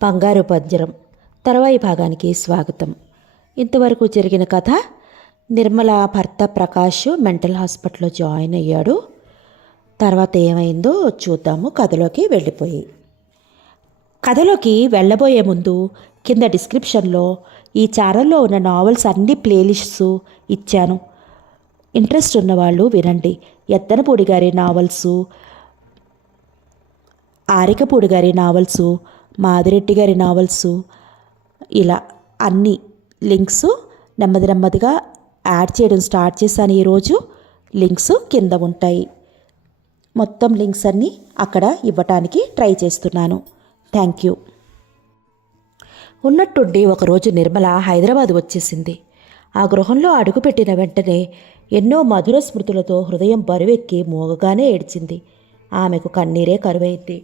బంగారు పంజరం తర్వాయి భాగానికి స్వాగతం. ఇంతవరకు జరిగిన కథ, నిర్మల భర్త ప్రకాష్ మెంటల్ హాస్పిటల్లో జాయిన్ అయ్యాడు. తర్వాత ఏమైందో చూద్దాము కథలోకి వెళ్ళబోయే ముందు కింద డిస్క్రిప్షన్లో ఈ ఛానల్లో ఉన్న నావెల్స్ అన్ని ప్లేలిస్ట్స్ ఇచ్చాను. ఇంట్రెస్ట్ ఉన్నవాళ్ళు వినండి. ఎత్తనపూడి గారి నావెల్సు, ఆరికపూడి గారి నావెల్సు, మాదిరెడ్డి గారి నావెల్సు, ఇలా అన్ని లింక్స్ నెమ్మదిగా యాడ్ చేయడం స్టార్ట్ చేశాను. ఈరోజు లింక్స్ కింద ఉంటాయి. మొత్తం లింక్స్ అన్నీ అక్కడ ఇవ్వటానికి ట్రై చేస్తున్నాను. Thank you. ఉన్నట్టుండి ఒకరోజు నిర్మల హైదరాబాద్ వచ్చేసింది. ఆ గృహంలో అడుగుపెట్టిన వెంటనే ఎన్నో మధుర స్మృతులతో హృదయం బరువెక్కి మోగగానే ఏడ్చింది. ఆమెకు కన్నీరే కరువైంది.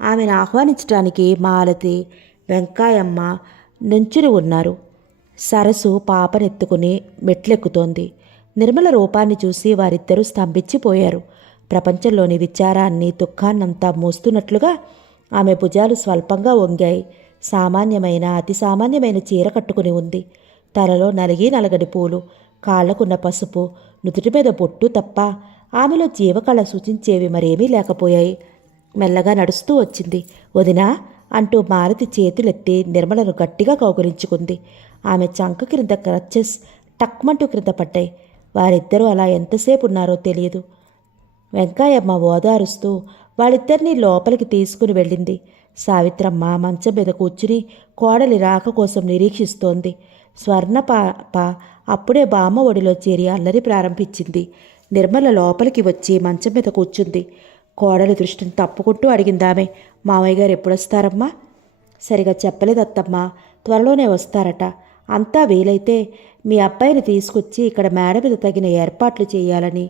ఆమెను ఆహ్వానించడానికి మాలతి, వెంకాయమ్మ నుంచుని ఉన్నారు. సరసు పాపనెత్తుకుని మెట్లెక్కుతోంది. నిర్మల రూపాన్ని చూసి వారిద్దరూ స్తంభించిపోయారు. ప్రపంచంలోని విచారాన్ని, దుఃఖాన్నంతా మోస్తున్నట్లుగా ఆమె భుజాలు స్వల్పంగా వంగాయి. సామాన్యమైన, అతి సామాన్యమైన చీర కట్టుకుని ఉంది. తలలో నలగడి పూలు, కాళ్లకున్న పసుపు, నుదుటి మీద బొట్టు తప్ప ఆమెలో జీవకళ సూచించేవి మరేమీ లేకపోయాయి. మెల్లగా నడుస్తూ వచ్చింది. వదినా అంటూ మారుతి చేతులెత్తి నిర్మలను గట్టిగా కౌగిలించుకుంది. ఆమె చంక క్రింద క్రచెస్ టక్మంటూ క్రింద పడ్డాయి. వారిద్దరూ అలా ఎంతసేపు ఉన్నారో తెలియదు. వెంకాయమ్మ ఓదారుస్తూ వాళ్ళిద్దరినీ లోపలికి తీసుకుని వెళ్ళింది. సావిత్రమ్మ మంచం మీద కూర్చుని కోడలి రాక కోసం నిరీక్షిస్తోంది. స్వర్ణ పాప అప్పుడే బామ్మ ఒడిలో చేరి అల్లరి ప్రారంభించింది. నిర్మల లోపలికి వచ్చి మంచం మీద కూర్చుంది. కోడలి దృష్టిని తప్పుకుంటూ అడిగిందామె, మామయ్య గారు ఎప్పుడొస్తారమ్మా? సరిగా చెప్పలేదత్తమ్మా, త్వరలోనే వస్తారట. అంతా వీలైతే మీ అబ్బాయిని తీసుకొచ్చి ఇక్కడ మేడ మీద తగిన ఏర్పాట్లు చేయాలని.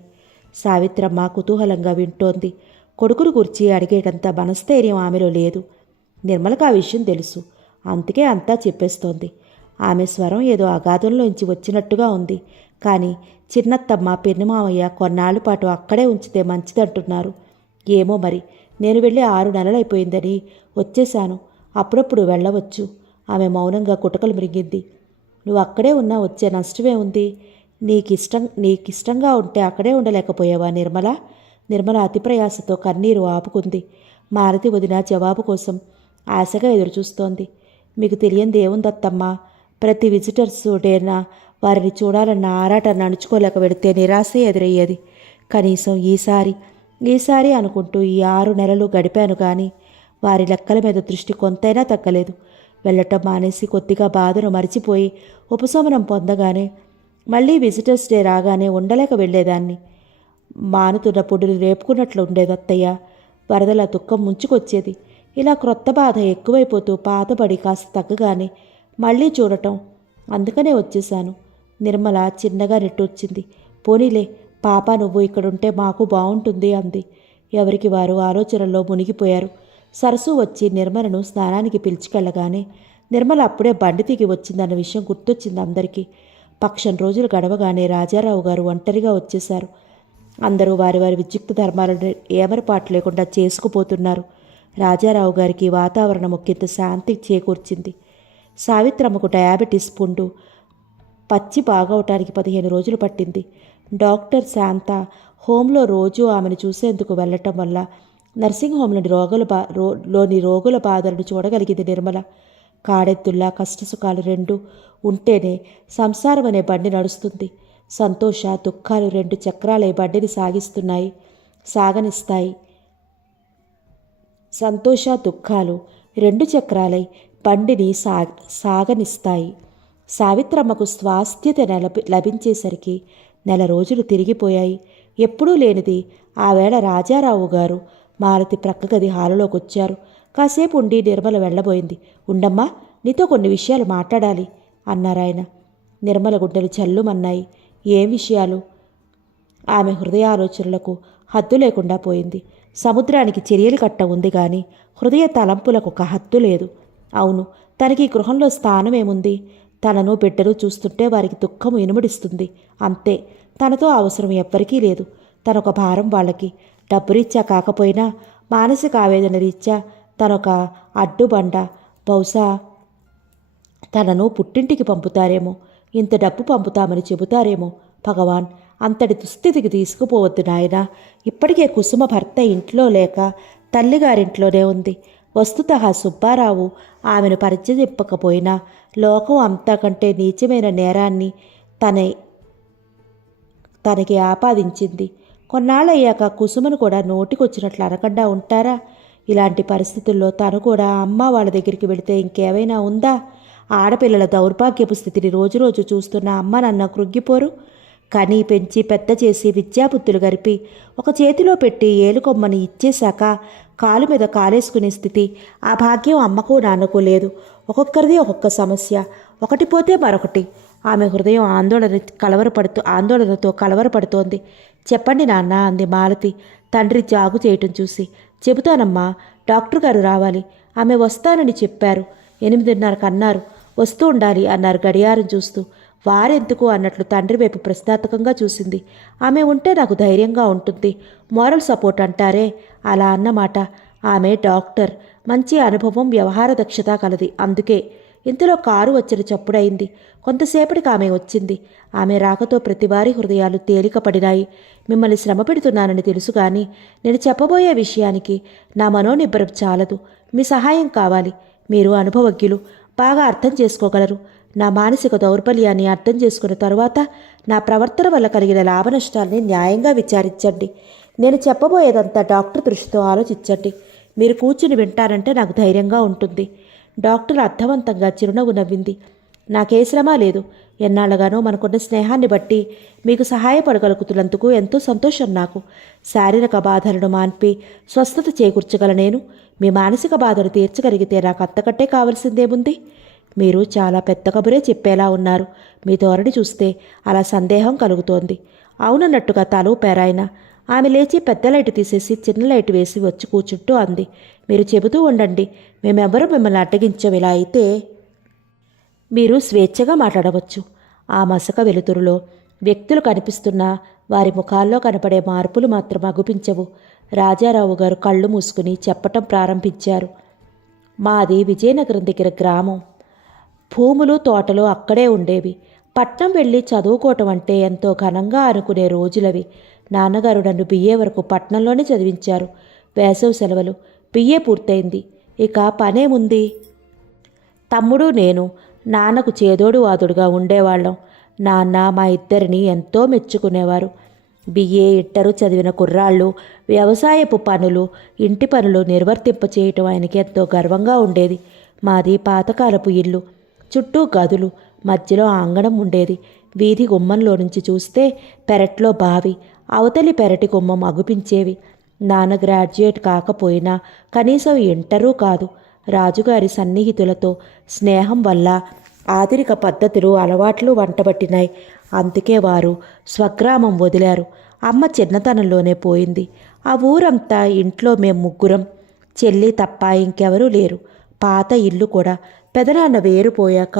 సావిత్రమ్మ కుతూహలంగా వింటోంది. కొడుకును గురించి అడిగేటంత మనస్థైర్యం ఆమెలో లేదు. నిర్మలకు ఆ విషయం తెలుసు. అందుకే అంతా చెప్పేస్తోంది. ఆమె స్వరం ఏదో అగాధంలోంచి వచ్చినట్టుగా ఉంది. కానీ చిన్నత్తమ్మ, పెన్నుమామయ్య కొన్నాళ్ల పాటు అక్కడే ఉంచితే మంచిదంటున్నారు. ఏమో మరి, నేను వెళ్ళి 6 నెలలైపోయిందని వచ్చేశాను. అప్పుడప్పుడు వెళ్ళవచ్చు. ఆమె మౌనంగా కుటకలు మృంగింది. నువ్వు అక్కడే ఉన్నా వచ్చే నష్టమే ఉంది. నీకిష్టంగా ఉంటే అక్కడే ఉండలేకపోయావా నిర్మల? నిర్మల అతి ప్రయాసతో కన్నీరు ఆపుకుంది. మారుతి వదిన జవాబు కోసం ఆశగా ఎదురుచూస్తోంది. మీకు తెలియంది ఏముందత్తమ్మా, ప్రతి విజిటర్స్ డేనా వారిని చూడాలన్న ఆరాటాన్ని అణుచుకోలేక వెడితే నిరాశే ఎదురయ్యేది. కనీసం ఈసారి అనుకుంటూ ఈ 6 నెలలు గడిపాను. కానీ వారి లెక్కల మీద దృష్టి కొంతైనా తగ్గలేదు. వెళ్ళటం మానేసి కొద్దిగా బాధను మరిచిపోయి ఉపశమనం పొందగానే మళ్ళీ విజిటర్స్ డే రాగానే ఉండలేక వెళ్ళేదాన్ని. మానుతున్న పొడులు రేపుకున్నట్లు ఉండేది అత్తయ్య. వరదల దుఃఖం ముంచుకొచ్చేది. ఇలా క్రొత్త బాధ ఎక్కువైపోతూ పాతబడి కాస్త తగ్గగానే మళ్ళీ చూడటం. అందుకనే వచ్చేశాను. నిర్మల చిన్నగా నెట్టొచ్చింది. పోనీలే పాప, నువ్వు ఇక్కడుంటే మాకు బాగుంటుంది అంది. ఎవరికి వారు ఆలోచనల్లో మునిగిపోయారు. సరసు వచ్చి నిర్మలను స్నానానికి పిలుచుకెళ్ళగానే నిర్మల అప్పుడే బండి దిగి వచ్చిందన్న విషయం గుర్తొచ్చింది అందరికీ. పక్షం రోజులు గడవగానే రాజారావు గారు ఒంటరిగా వచ్చేశారు. అందరూ వారి వారి విద్యుక్త ధర్మాలను ఏమరపాటు లేకుండా చేసుకుపోతున్నారు. రాజారావు గారికి వాతావరణం ఒకంత శాంతి చేకూర్చింది. సావిత్రమ్మకు డయాబెటీస్ పుండు పచ్చి బాగవటానికి 15 రోజులు పట్టింది. డాక్టర్ శాంత హోంలో రోజూ ఆమెను చూసేందుకు వెళ్లటం వల్ల నర్సింగ్ హోంలోని రోగుల బాధలను చూడగలిగింది నిర్మల. కాడెత్తుల్లా కష్టసుఖాలు 2 ఉంటేనే సంసారం అనే బండి నడుస్తుంది. సంతోష దుఃఖాలు 2 చక్రాలే బండిని సాగనిస్తాయి. సంతోష దుఃఖాలు 2 చక్రాలై బండిని సాగనిస్తాయి. సావిత్రమ్మకు స్వాస్థ్యత లభించేసరికి 1 నెల రోజులు తిరిగిపోయాయి. ఎప్పుడూ లేనిది ఆ వేళ రాజారావు గారు మారుతి ప్రక్క గది హాలులోకి వచ్చారు. కాసేపు ఉండి నిర్మల వెళ్ళబోయింది. ఉండమ్మా, నీతో కొన్ని విషయాలు మాట్లాడాలి అన్నారాయన. నిర్మల గుండెలు చల్లుమన్నాయి. ఏం విషయాలు? ఆమె హృదయాలోచనలకు హద్దు లేకుండా పోయింది. సముద్రానికి చర్యలు కట్ట ఉంది కానీ హృదయ తలంపులకు ఒక హద్దు లేదు. అవును, తనకి గృహంలో స్థానమేముంది? తనను బిడ్డను చూస్తుంటే వారికి దుఃఖము ఇనుమడిస్తుంది. అంతే. తనతో అవసరం ఎవ్వరికీ లేదు. తనొక భారం వాళ్ళకి. డబ్బు రీత్యా కాకపోయినా మానసిక ఆవేదన రీత్యా తనొక అడ్డుబండ. బహుశా తనను పుట్టింటికి పంపుతారేమో, ఇంత డబ్బు పంపుతామని చెబుతారేమో. భగవాన్, అంతటి దుస్థితికి తీసుకుపోవద్దు నాయనా. ఇప్పటికే కుసుమ భర్త ఇంట్లో లేక తల్లిగారింట్లోనే ఉంది. వస్తుతః సుబ్బారావు ఆమెను పరిచయింపకపోయినా లోకం అంతకంటే నీచమైన నేరాన్ని తనకి ఆపాదించింది. కొన్నాళ్ళయ్యాక కుసుమను కూడా నోటికొచ్చినట్లు అనకుండా ఉంటారా? ఇలాంటి పరిస్థితుల్లో తను కూడా అమ్మ వాళ్ళ దగ్గరికి వెళితే ఇంకేమైనా ఉందా? ఆడపిల్లల దౌర్భాగ్యపు స్థితిని రోజురోజు చూస్తున్న అమ్మ నాన్న కృంగిపోరు? కనీ పెంచి పెద్ద చేసి విద్యాబుద్ధులు గరిపి ఒక చేతిలో పెట్టి ఏలుకొమ్మని ఇచ్చేశాక కాలు మీద కాలేసుకునే స్థితి ఆ భాగ్యం అమ్మకు నాన్నకు లేదు. ఒక్కొక్కరిది ఒక్కొక్క సమస్య, ఒకటి పోతే మరొకటి. ఆమె హృదయం ఆందోళనతో కలవరపడుతోంది. చెప్పండి నాన్న, అంది మాలతి తండ్రి జాగు చేయటం చూసి. చెబుతానమ్మా, డాక్టర్ గారు రావాలి. ఆమె వస్తానని చెప్పారు. 8:30కు అన్నారు. వస్తూ ఉండాలి అన్నారు గడియారం చూస్తూ. వారెందుకు అన్నట్లు తండ్రి వైపు ప్రశ్నార్థకంగా చూసింది. ఆమె ఉంటే నాకు ధైర్యంగా ఉంటుంది. మోరల్ సపోర్ట్ అంటారే, అలా అన్నమాట. ఆమె డాక్టర్, మంచి అనుభవం, వ్యవహార దక్షత కలది. అందుకే. ఇంతలో కారు వచ్చిన చప్పుడైంది. కొంతసేపటికి ఆమె వచ్చింది. ఆమె రాకతో ప్రతివారి హృదయాలు తేలికపడినాయి. మిమ్మల్ని శ్రమ పెడుతున్నానని తెలుసు కానీ నేను చెప్పబోయే విషయానికి నా మనోనిబ్బరం చాలదు. మీ సహాయం కావాలి. మీరు అనుభవజ్ఞులు, బాగా అర్థం చేసుకోగలరు. నా మానసిక దౌర్బల్యాన్ని అర్థం చేసుకున్న తరువాత నా ప్రవర్తన వల్ల కలిగిన లాభనష్టాల్ని న్యాయంగా విచారించండి. నేను చెప్పబోయేదంతా డాక్టర్ దృష్టితో ఆలోచించండి. మీరు కూర్చుని వింటారంటే నాకు ధైర్యంగా ఉంటుంది. డాక్టర్ అర్థవంతంగా చిరునవ్వు నవ్వింది. నాకే శ్రమ లేదు. ఎన్నాళ్ళగానో మనకున్న స్నేహాన్ని బట్టి మీకు సహాయపడగలుగుతున్నందుకు ఎంతో సంతోషం నాకు. శారీరక బాధలను మాన్పి స్వస్థత చేకూర్చగల నేను మీ మానసిక బాధను తీర్చగలిగితే నాకు అంతకంటే కావలసిందేముంది? మీరు చాలా పెద్ద కబురే చెప్పేలా ఉన్నారు. మీ ధోరణి చూస్తే అలా సందేహం కలుగుతోంది. అవునన్నట్టుగా తల ఊపారాయన. ఆమె లేచి పెద్ద లైటు తీసేసి చిన్న లైటు వేసి వచ్చి కూర్చుంటూ అంది. మీరు చెబుతూ ఉండండి. మేమెవ్వరూ మిమ్మల్ని అడ్డగించం. ఇలా అయితే మీరు స్వేచ్ఛగా మాట్లాడవచ్చు. ఆ మసక వెలుతురులో వ్యక్తులు కనిపిస్తున్నా వారి ముఖాల్లో కనపడే మార్పులు మాత్రం అగుపించవు. రాజారావు గారు కళ్ళు మూసుకుని చెప్పటం ప్రారంభించారు. మాది విజయనగరం దగ్గర గ్రామం. భూములు తోటలు అక్కడే ఉండేవి. పట్నం వెళ్ళి చదువుకోవటం అంటే ఎంతో ఘనంగా అనుకునే రోజులవి. నాన్నగారు నన్ను బిఏ వరకు పట్నంలోనే చదివించారు. వేసవి సెలవులు. బిఏ పూర్తయింది. ఇక పనేముంది? తమ్ముడు నేను నాన్నకు చేదోడు వాదుడుగా ఉండేవాళ్ళం. నాన్న మా ఇద్దరిని ఎంతో మెచ్చుకునేవారు. బిఏ ఇంటరు చదివిన కుర్రాళ్ళు వ్యవసాయపు పనులు, ఇంటి పనులు నిర్వర్తింపచేయటం ఆయనకి ఎంతో గర్వంగా ఉండేది. మాది పాతకాలపు ఇల్లు. చుట్టూ గదులు, మధ్యలో ఆంగణం ఉండేది. వీధి గుమ్మంలో నుంచి చూస్తే పెరట్లో బావి, అవతలి పెరటి గుమ్మం అగుపించేవి. నాన్న గ్రాడ్యుయేట్ కాకపోయినా కనీసం ఇంటరూ కాదు. రాజుగారి సన్నిహితులతో స్నేహం వల్ల ఆధునిక పద్ధతులు, అలవాట్లు వంటబట్టినాయి. అందుకే వారు స్వగ్రామం వదిలారు. అమ్మ చిన్నతనంలోనే పోయింది. ఆ ఊరంతా ఇంట్లో మేం ముగ్గురం, చెల్లి తప్ప ఇంకెవరూ లేరు. పాత ఇల్లు కూడా. పెదనాన్న వేరుపోయాక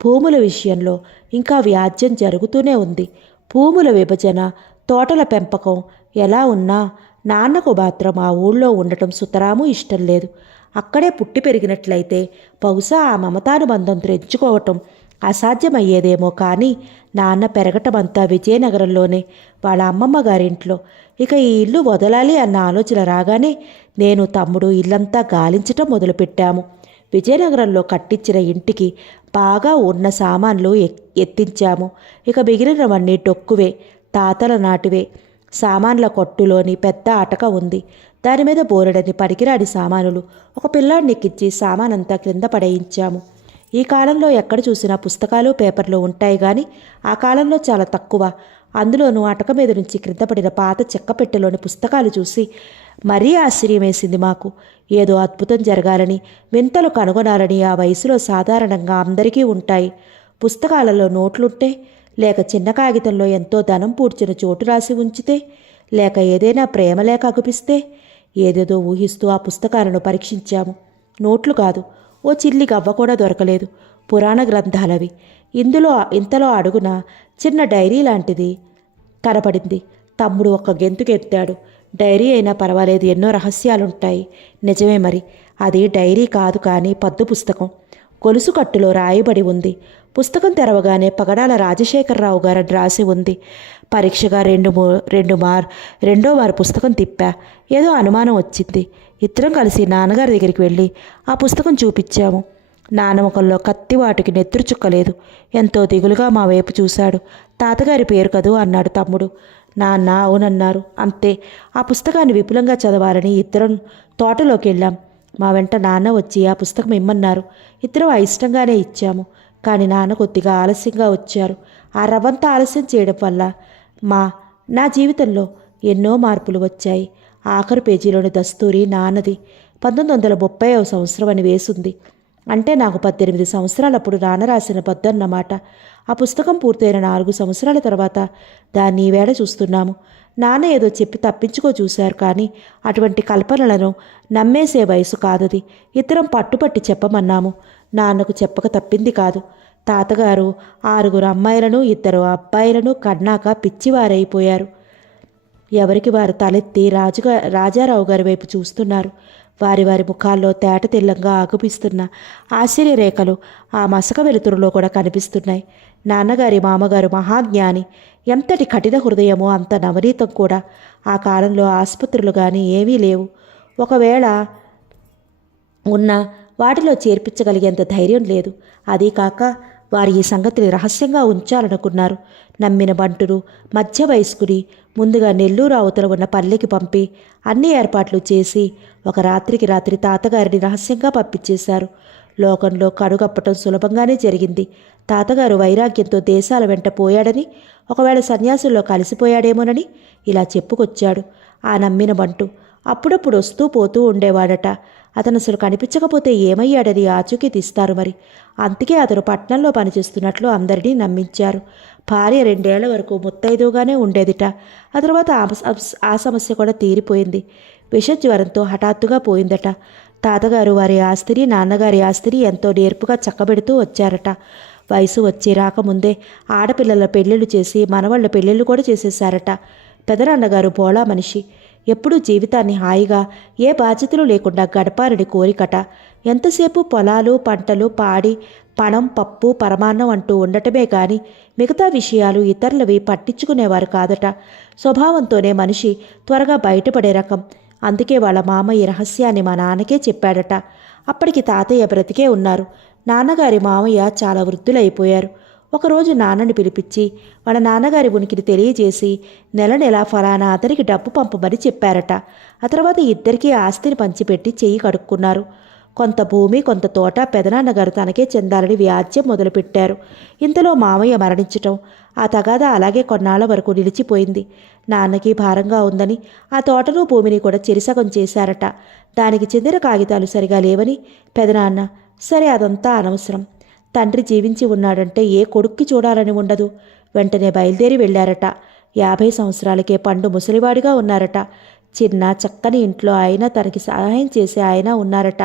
భూముల విషయంలో ఇంకా వ్యాజ్యం జరుగుతూనే ఉంది. భూముల విభజన, తోటల పెంపకం ఎలా ఉన్నా నాన్నకు మాత్రం ఆ ఊళ్ళో ఉండటం సుతరాము ఇష్టం లేదు. అక్కడే పుట్టి పెరిగినట్లయితే బహుశా ఆ మమతానుబంధం తెంచుకోవటం అసాధ్యమయ్యేదేమో. కానీ నాన్న పెరగటమంతా విజయనగరంలోనే, వాళ్ళ అమ్మమ్మ గారింట్లో. ఇక ఈ ఇల్లు వదలాలి అన్న ఆలోచన రాగానే నేను తమ్ముడు ఇల్లంతా గాలించటం మొదలుపెట్టాము. విజయనగరంలో కట్టించిన ఇంటికి బాగా ఉన్న సామాన్లు ఎత్తించాము. ఇక మిగిలినవన్నీ డొక్కువే, తాతల నాటివే. సామాన్ల కొట్టులోని పెద్ద అటక ఉంది. దాని మీద బోరెడని పనికిరాని సామానులు. ఒక పిల్లాడిని ఎక్కించి సామానంతా క్రింద పడేయించాము. ఈ కాలంలో ఎక్కడ చూసినా పుస్తకాలు, పేపర్లు ఉంటాయి కానీ ఆ కాలంలో చాలా తక్కువ. అందులోనూ అటక మీద నుంచి క్రింద పడిన పాత చెక్క పెట్టెలోని పుస్తకాలు చూసి మరీ ఆశ్చర్యం వేసింది మాకు. ఏదో అద్భుతం జరగాలని, వింతలు కనుగొనాలని ఆ వయసులో సాధారణంగా అందరికీ ఉంటాయి. పుస్తకాలలో నోట్లుంటే, లేక చిన్న కాగితంలో ఎంతో ధనం పూడ్చిన చోటు రాసి ఉంచితే, లేక ఏదైనా ప్రేమలేఖ అగుపిస్తే, ఏదేదో ఊహిస్తూ ఆ పుస్తకాలను పరీక్షించాము. నోట్లు కాదు, ఓ చిల్లి గవ్వ కూడా దొరకలేదు. పురాణ గ్రంథాలవి. ఇంతలో అడుగున చిన్న డైరీ లాంటిది కనపడింది. తమ్ముడు ఒక్క గెంతుకెత్తాడు. డైరీ అయినా పర్వాలేదు, ఎన్నో రహస్యాలుంటాయి. నిజమే మరి. అది డైరీ కాదు కానీ పద్దు పుస్తకం. గొలుసు కట్టులో రాయబడి ఉంది. పుస్తకం తెరవగానే పగడాల రాజశేఖరరావు గారని రాసి ఉంది. పరీక్షగా రెండో మారు పుస్తకం తిప్పా. ఏదో అనుమానం వచ్చింది. ఇద్దరం కలిసి నాన్నగారి దగ్గరికి వెళ్ళి ఆ పుస్తకం చూపించాము. నాన్న ముఖంలో కత్తివాటుకి నెత్తురు చుక్కలేదు. ఎంతో దిగులుగా మా వైపు చూశాడు. తాతగారి పేరు కదూ అన్నాడు తమ్ముడు. నాన్న అవునన్నారు. అంతే. ఆ పుస్తకాన్ని విపులంగా చదవాలని ఇద్దరం తోటలోకి వెళ్ళాం. మా వెంట నాన్న వచ్చి ఆ పుస్తకం ఇమ్మన్నారు. ఇద్దరం అయిష్టంగానే ఇచ్చాము. కానీ నాన్న కొద్దిగా ఆలస్యంగా వచ్చారు. ఆ రవ్వంతా ఆలస్యం చేయడం వల్ల నా జీవితంలో ఎన్నో మార్పులు వచ్చాయి. ఆఖరు పేజీలోని దస్తూరి నాన్నది. 1930వ సంవత్సరం అని వేసుంది. అంటే నాకు 18 సంవత్సరాలప్పుడు నాన్న రాసిన పద్దన్నమాట. ఆ పుస్తకం పూర్తయిన 4 సంవత్సరాల తర్వాత దాన్ని ఈవేళ చూస్తున్నాము. నాన్న ఏదో చెప్పి తప్పించుకో చూశారు, కానీ అటువంటి కల్పనలను నమ్మేసే వయసు కాదది. ఇద్దరం పట్టుపట్టి చెప్పమన్నాము. నాన్నకు చెప్పక తప్పింది కాదు. తాతగారు 6 అమ్మాయిలను 2 అబ్బాయిలను కన్నాక పిచ్చివారైపోయారు. ఎవరికి వారు తలెత్తి రాజారావు గారి వైపు చూస్తున్నారు. వారి ముఖాల్లో తేట తెల్లంగా ఆగుపిస్తున్న ఆశ్చర్యరేఖలు ఆ మసక వెలుతురులో కూడా కనిపిస్తున్నాయి. నాన్నగారి మామగారు మహాజ్ఞాని. ఎంతటి కఠిన హృదయమో అంత నవనీతం కూడా. ఆ కాలంలో ఆసుపత్రులు కానీ ఏమీ లేవు. ఒకవేళ ఉన్న వాటిలో చేర్పించగలిగేంత ధైర్యం లేదు. అదీ కాక వారు ఈ సంగతిని రహస్యంగా ఉంచాలనుకున్నారు. నమ్మిన బంటును మధ్య వయస్కుని ముందుగా నెల్లూరు అవతల ఉన్న పల్లెకి పంపి అన్ని ఏర్పాట్లు చేసి ఒక రాత్రికి రాత్రి తాతగారిని రహస్యంగా పంపించేశారు. లోకంలో కడుగప్పటం సులభంగానే జరిగింది. తాతగారు వైరాగ్యంతో దేశాల వెంట పోయాడని, ఒకవేళ సన్యాసుల్లో కలిసిపోయాడేమోనని ఇలా చెప్పుకొచ్చాడు ఆ నమ్మిన బంటు. అప్పుడప్పుడు వస్తూ పోతూ ఉండేవాడట. అతను అసలు కనిపించకపోతే ఏమయ్యాడని ఆచూకీ తీస్తారు మరి. అందుకే అతను పట్నంలో పనిచేస్తున్నట్లు అందరినీ నమ్మించారు. భార్య 2 ఏళ్ల వరకు ముత్తైదుగానే ఉండేదిట. ఆ తర్వాత ఆ సమస్య కూడా తీరిపోయింది. విషజ్వరంతో హఠాత్తుగా పోయిందట. తాతగారు వారి ఆస్తిని, నాన్నగారి ఆస్తిని ఎంతో నేర్పుగా చక్కబెడుతూ వచ్చారట. వయసు వచ్చి రాకముందే ఆడపిల్లల పెళ్ళిళ్ళు చేసి మనవాళ్ల పెళ్ళిళ్ళు కూడా చేసేశారట. పెదనాన్నగారు బోళా మనిషి. ఎప్పుడూ జీవితాన్ని హాయిగా ఏ బాధ్యతలు లేకుండా గడపాలని కోరికట. ఎంతసేపు పొలాలు, పంటలు, పాడి, పణం, పప్పు, పరమాన్నం అంటూ ఉండటమే కానీ మిగతా విషయాలు ఇతరులవి పట్టించుకునేవారు కాదట. స్వభావంతోనే మనిషి త్వరగా బయటపడే రకం. అందుకే వాళ్ళ మామ ఈ రహస్యాన్ని మా నాన్నకే చెప్పాడట. అప్పటికి తాతయ్య బ్రతికే ఉన్నారు. నాన్నగారి మామయ్య చాలా వృద్ధులైపోయారు. ఒకరోజు నాన్నని పిలిపించి వాళ్ళ నాన్నగారి ఉనికిని తెలియజేసి నెల ఫలానా అతనికి డబ్బు పంపమని చెప్పారట. ఆ తర్వాత ఇద్దరికీ ఆస్తిని పంచిపెట్టి చెయ్యి కడుక్కున్నారు. కొంత భూమి, కొంత తోట పెదనాన్నగారు తనకే చెందాలని వ్యాజ్యం మొదలుపెట్టారు. ఇంతలో మామయ్య మరణించటం, ఆ తగాదా అలాగే కొన్నాళ్ల వరకు నిలిచిపోయింది. నాన్నకి భారంగా ఉందని ఆ తోటను, భూమిని కూడా చెరిసగం చేశారట. దానికి చెందిన కాగితాలు సరిగా లేవని పెదనాన్న, సరే అదంతా అనవసరం, తండ్రి జీవించి ఉన్నాడంటే ఏ కొడుక్కి చూడాలని ఉండదు. వెంటనే బయలుదేరి వెళ్ళారట. 50 సంవత్సరాలకే పండు ముసలివాడిగా ఉన్నారట. చిన్న చక్కని ఇంట్లో ఆయన, తనకి సహాయం చేసే ఆయన ఉన్నారట.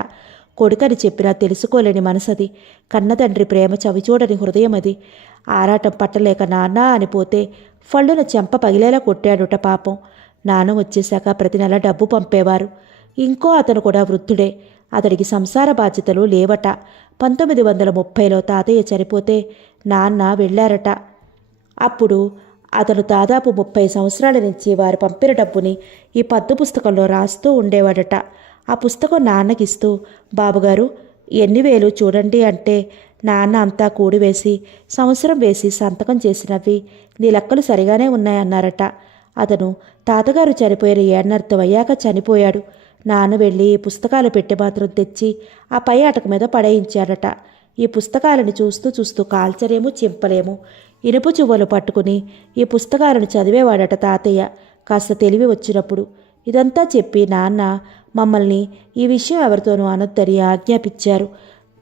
కొడుకని చెప్పినా తెలుసుకోలేని మనసది. కన్నతండ్రి ప్రేమ చవిచూడని హృదయం అది. ఆరాటం పట్టలేక నాన్న అనిపోతే ఫళ్ళున చెంప పగిలేలా కొట్టాడుట పాపం. నాన్న వచ్చేశాక ప్రతి నెల డబ్బు పంపేవారు. ఇంకో అతను కూడా వృద్ధుడే. అతడికి సంసార బాధ్యతలు లేవట. 1930లో తాతయ్య చనిపోతే నాన్న వెళ్ళారట. అప్పుడు అతను దాదాపు 30 సంవత్సరాల నుంచి వారు పంపిన డబ్బుని ఈ పద్దు పుస్తకంలో రాస్తూ ఉండేవాడట. ఆ పుస్తకం నాన్నకిస్తూ, బాబుగారు ఎన్ని వేలు చూడండి అంటే నాన్న అంతా కూడివేసి సంవత్సరం వేసి సంతకం చేసినవి నీ లెక్కలు సరిగానే ఉన్నాయన్నారట. అతను తాతగారు చనిపోయిన ఏన్నర్థం అయ్యాక చనిపోయాడు. నాన్న వెళ్ళి ఈ పుస్తకాలు పెట్టి మాత్రం తెచ్చి ఆ పై అటక మీద పడేయించాడట. ఈ పుస్తకాలను చూస్తూ చూస్తూ కాల్చలేము, చింపలేము. ఇనుపు చువ్వలు పట్టుకుని ఈ పుస్తకాలను చదివేవాడట తాతయ్య కాస్త తెలివి వచ్చినప్పుడు. ఇదంతా చెప్పి నాన్న మమ్మల్ని ఈ విషయం ఎవరితోనూ అనొద్దని ఆజ్ఞాపించారు.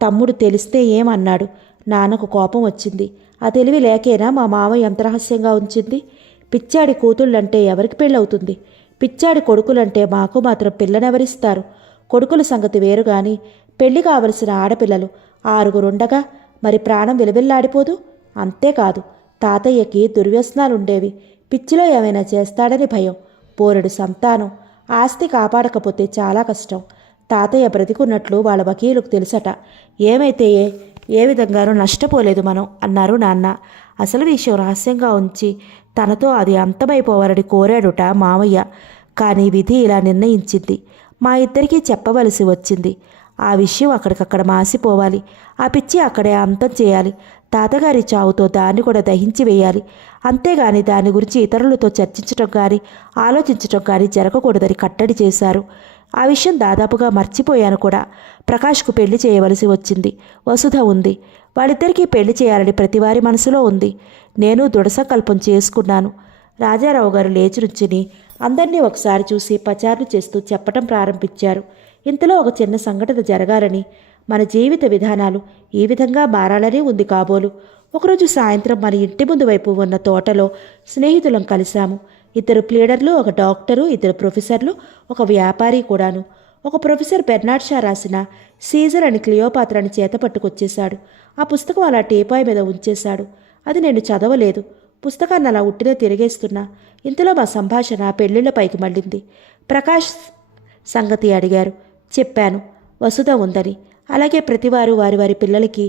తమ్ముడు తెలిస్తే ఏమన్నాడు. నాన్నకు కోపం వచ్చింది. ఆ తెలివి లేకేనా మా మామ ఎంత రహస్యంగా ఉంచింది? పిచ్చాడి కూతుళ్ళంటే ఎవరికి పెళ్ళవుతుంది? పిచ్చాడి కొడుకులంటే మాకు మాత్రం పిల్లనెవరిస్తారు? కొడుకుల సంగతి వేరు గాని పెళ్లి కావలసిన ఆడపిల్లలు 6 మరి ప్రాణం విలవిల్లాడిపోదు? అంతేకాదు తాతయ్యకి దుర్వ్యసనాలుండేవి. పిచ్చిలో ఏమైనా చేస్తాడని భయం. పోరెడు సంతానం. ఆస్తి కాపాడకపోతే చాలా కష్టం. తాతయ్య బ్రతికున్నట్లు వాళ్ళ వకీలుకు తెలుసట. ఏమైతే ఏ విధంగానూ నష్టపోలేదు మనం అన్నారు నాన్న. అసలు విషయం రహస్యంగా ఉంచి తనతో అది అంతమైపోవాలని కోరాడుట మామయ్య. కానీ విధి ఇలా నిర్ణయించింది. మా ఇద్దరికీ చెప్పవలసి వచ్చింది. ఆ విషయం అక్కడికక్కడ మాసిపోవాలి. ఆ పిచ్చి అక్కడే అంతం చేయాలి. తాతగారి చావుతో దాన్ని కూడా దహించి వేయాలి. అంతేగాని దాని గురించి ఇతరులతో చర్చించటం కానీ ఆలోచించటం కానీ జరగకూడదని కట్టడి చేశారు. ఆ విషయం దాదాపుగా మర్చిపోయాను కూడా. ప్రకాష్కు పెళ్లి చేయవలసి వచ్చింది. వసుధ ఉంది. వాళ్ళిద్దరికీ పెళ్లి చేయాలని ప్రతివారి మనసులో ఉంది. నేను దృఢసంకల్పం చేసుకున్నాను. రాజారావు గారు లేచి నుంచుని అందరినీ ఒకసారి చూసి పచారులు చేస్తూ చెప్పటం ప్రారంభించారు. ఇంతలో ఒక చిన్న సంఘటన జరగాలని, మన జీవిత విధానాలు ఈ విధంగా మారాలని ఉంది కాబోలు. ఒకరోజు సాయంత్రం మన ఇంటి ముందు వైపు ఉన్న తోటలో స్నేహితులం కలిశాము. 2 ప్లీడర్లు, ఒక డాక్టరు, 2 ప్రొఫెసర్లు, ఒక వ్యాపారి కూడాను. ఒక ప్రొఫెసర్ బెర్నాడ్ షా రాసిన సీజర్ అని క్లియోపాత్రని చేత పట్టుకొచ్చేశాడు. ఆ పుస్తకం అలా టీపాయ్ మీద ఉంచేశాడు. అది నేను చదవలేదు. పుస్తకాన్ని అలా ఉట్టినే తిరిగేస్తున్నా. ఇంతలో మా సంభాషణ పెళ్లిళ్ల పైకి మళ్ళింది. ప్రకాష్ సంగతి అడిగారు. చెప్పాను. వసుధ ఉందని. అలాగే ప్రతివారు వారి వారి పిల్లలకి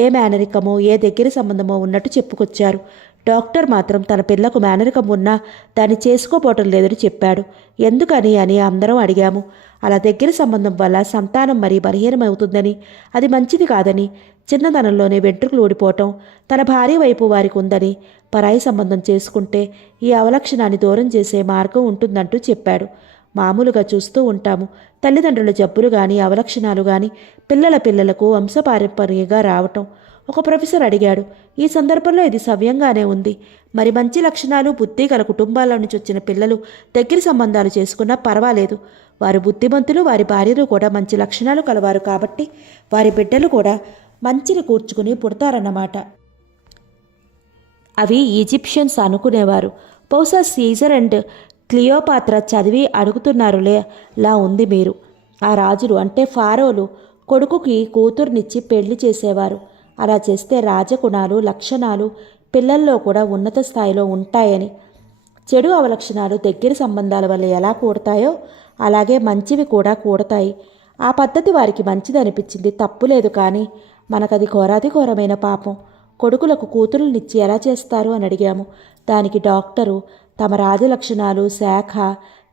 ఏ మేనరికమో ఏ దగ్గర సంబంధమో ఉన్నట్టు చెప్పుకొచ్చారు. డాక్టర్ మాత్రం తన పిల్లకు మేనరికం ఉన్నా దాన్ని చేసుకోపోవటం లేదని చెప్పాడు. ఎందుకని అని అందరం అడిగాము. అలా దగ్గర సంబంధం వల్ల సంతానం మరీ బలహీనమవుతుందని, అది మంచిది కాదని, చిన్నతనంలోనే వెంట్రుకలు ఊడిపోవటం తన భార్య వైపు వారికి ఉందని, పరాయి సంబంధం చేసుకుంటే ఈ అవలక్షణాన్ని దూరం చేసే మార్గం ఉంటుందంటూ చెప్పాడు. మామూలుగా చూస్తూ ఉంటాము. తల్లిదండ్రుల జబ్బులు కానీ అవలక్షణాలు కానీ పిల్లలకు వంశపారంపర్యంగా రావటం. ఒక ప్రొఫెసర్ అడిగాడు. ఈ సందర్భంలో ఇది సవ్యంగానే ఉంది. మరి మంచి లక్షణాలు బుద్ధి గల కుటుంబాల నుంచి వచ్చిన పిల్లలు దగ్గర సంబంధాలు చేసుకున్నా పర్వాలేదు. వారు బుద్ధిమంతులు, వారి భార్యలు కూడా మంచి లక్షణాలు కలవారు కాబట్టి వారి బిడ్డలు కూడా మంచిని కూర్చుకుని పుడతారన్నమాట. అవి ఈజిప్షియన్స్ అనుకునేవారు. బహుశా సీజర్ అండ్ క్లియోపాత్ర చదివి అడుగుతున్నారులా ఉంది మీరు. ఆ రాజులు అంటే ఫారోలు కొడుకుకి కూతుర్నిచ్చి పెళ్లి చేసేవారు. అలా చేస్తే రాజగుణాలు లక్షణాలు పిల్లల్లో కూడా ఉన్నత స్థాయిలో ఉంటాయని. చెడు అవలక్షణాలు దగ్గర సంబంధాల వల్ల ఎలా కూడతాయో అలాగే మంచివి కూడా కూడతాయి. ఆ పద్ధతి వారికి మంచిదనిపించింది, తప్పులేదు. కానీ మనకది ఘోరాతిఘోరమైన పాపం. కొడుకులకు కూతురునిచ్చి ఎలా చేస్తారు అని అడిగాము. దానికి డాక్టరు తమ రాజలక్షణాలు శాఖ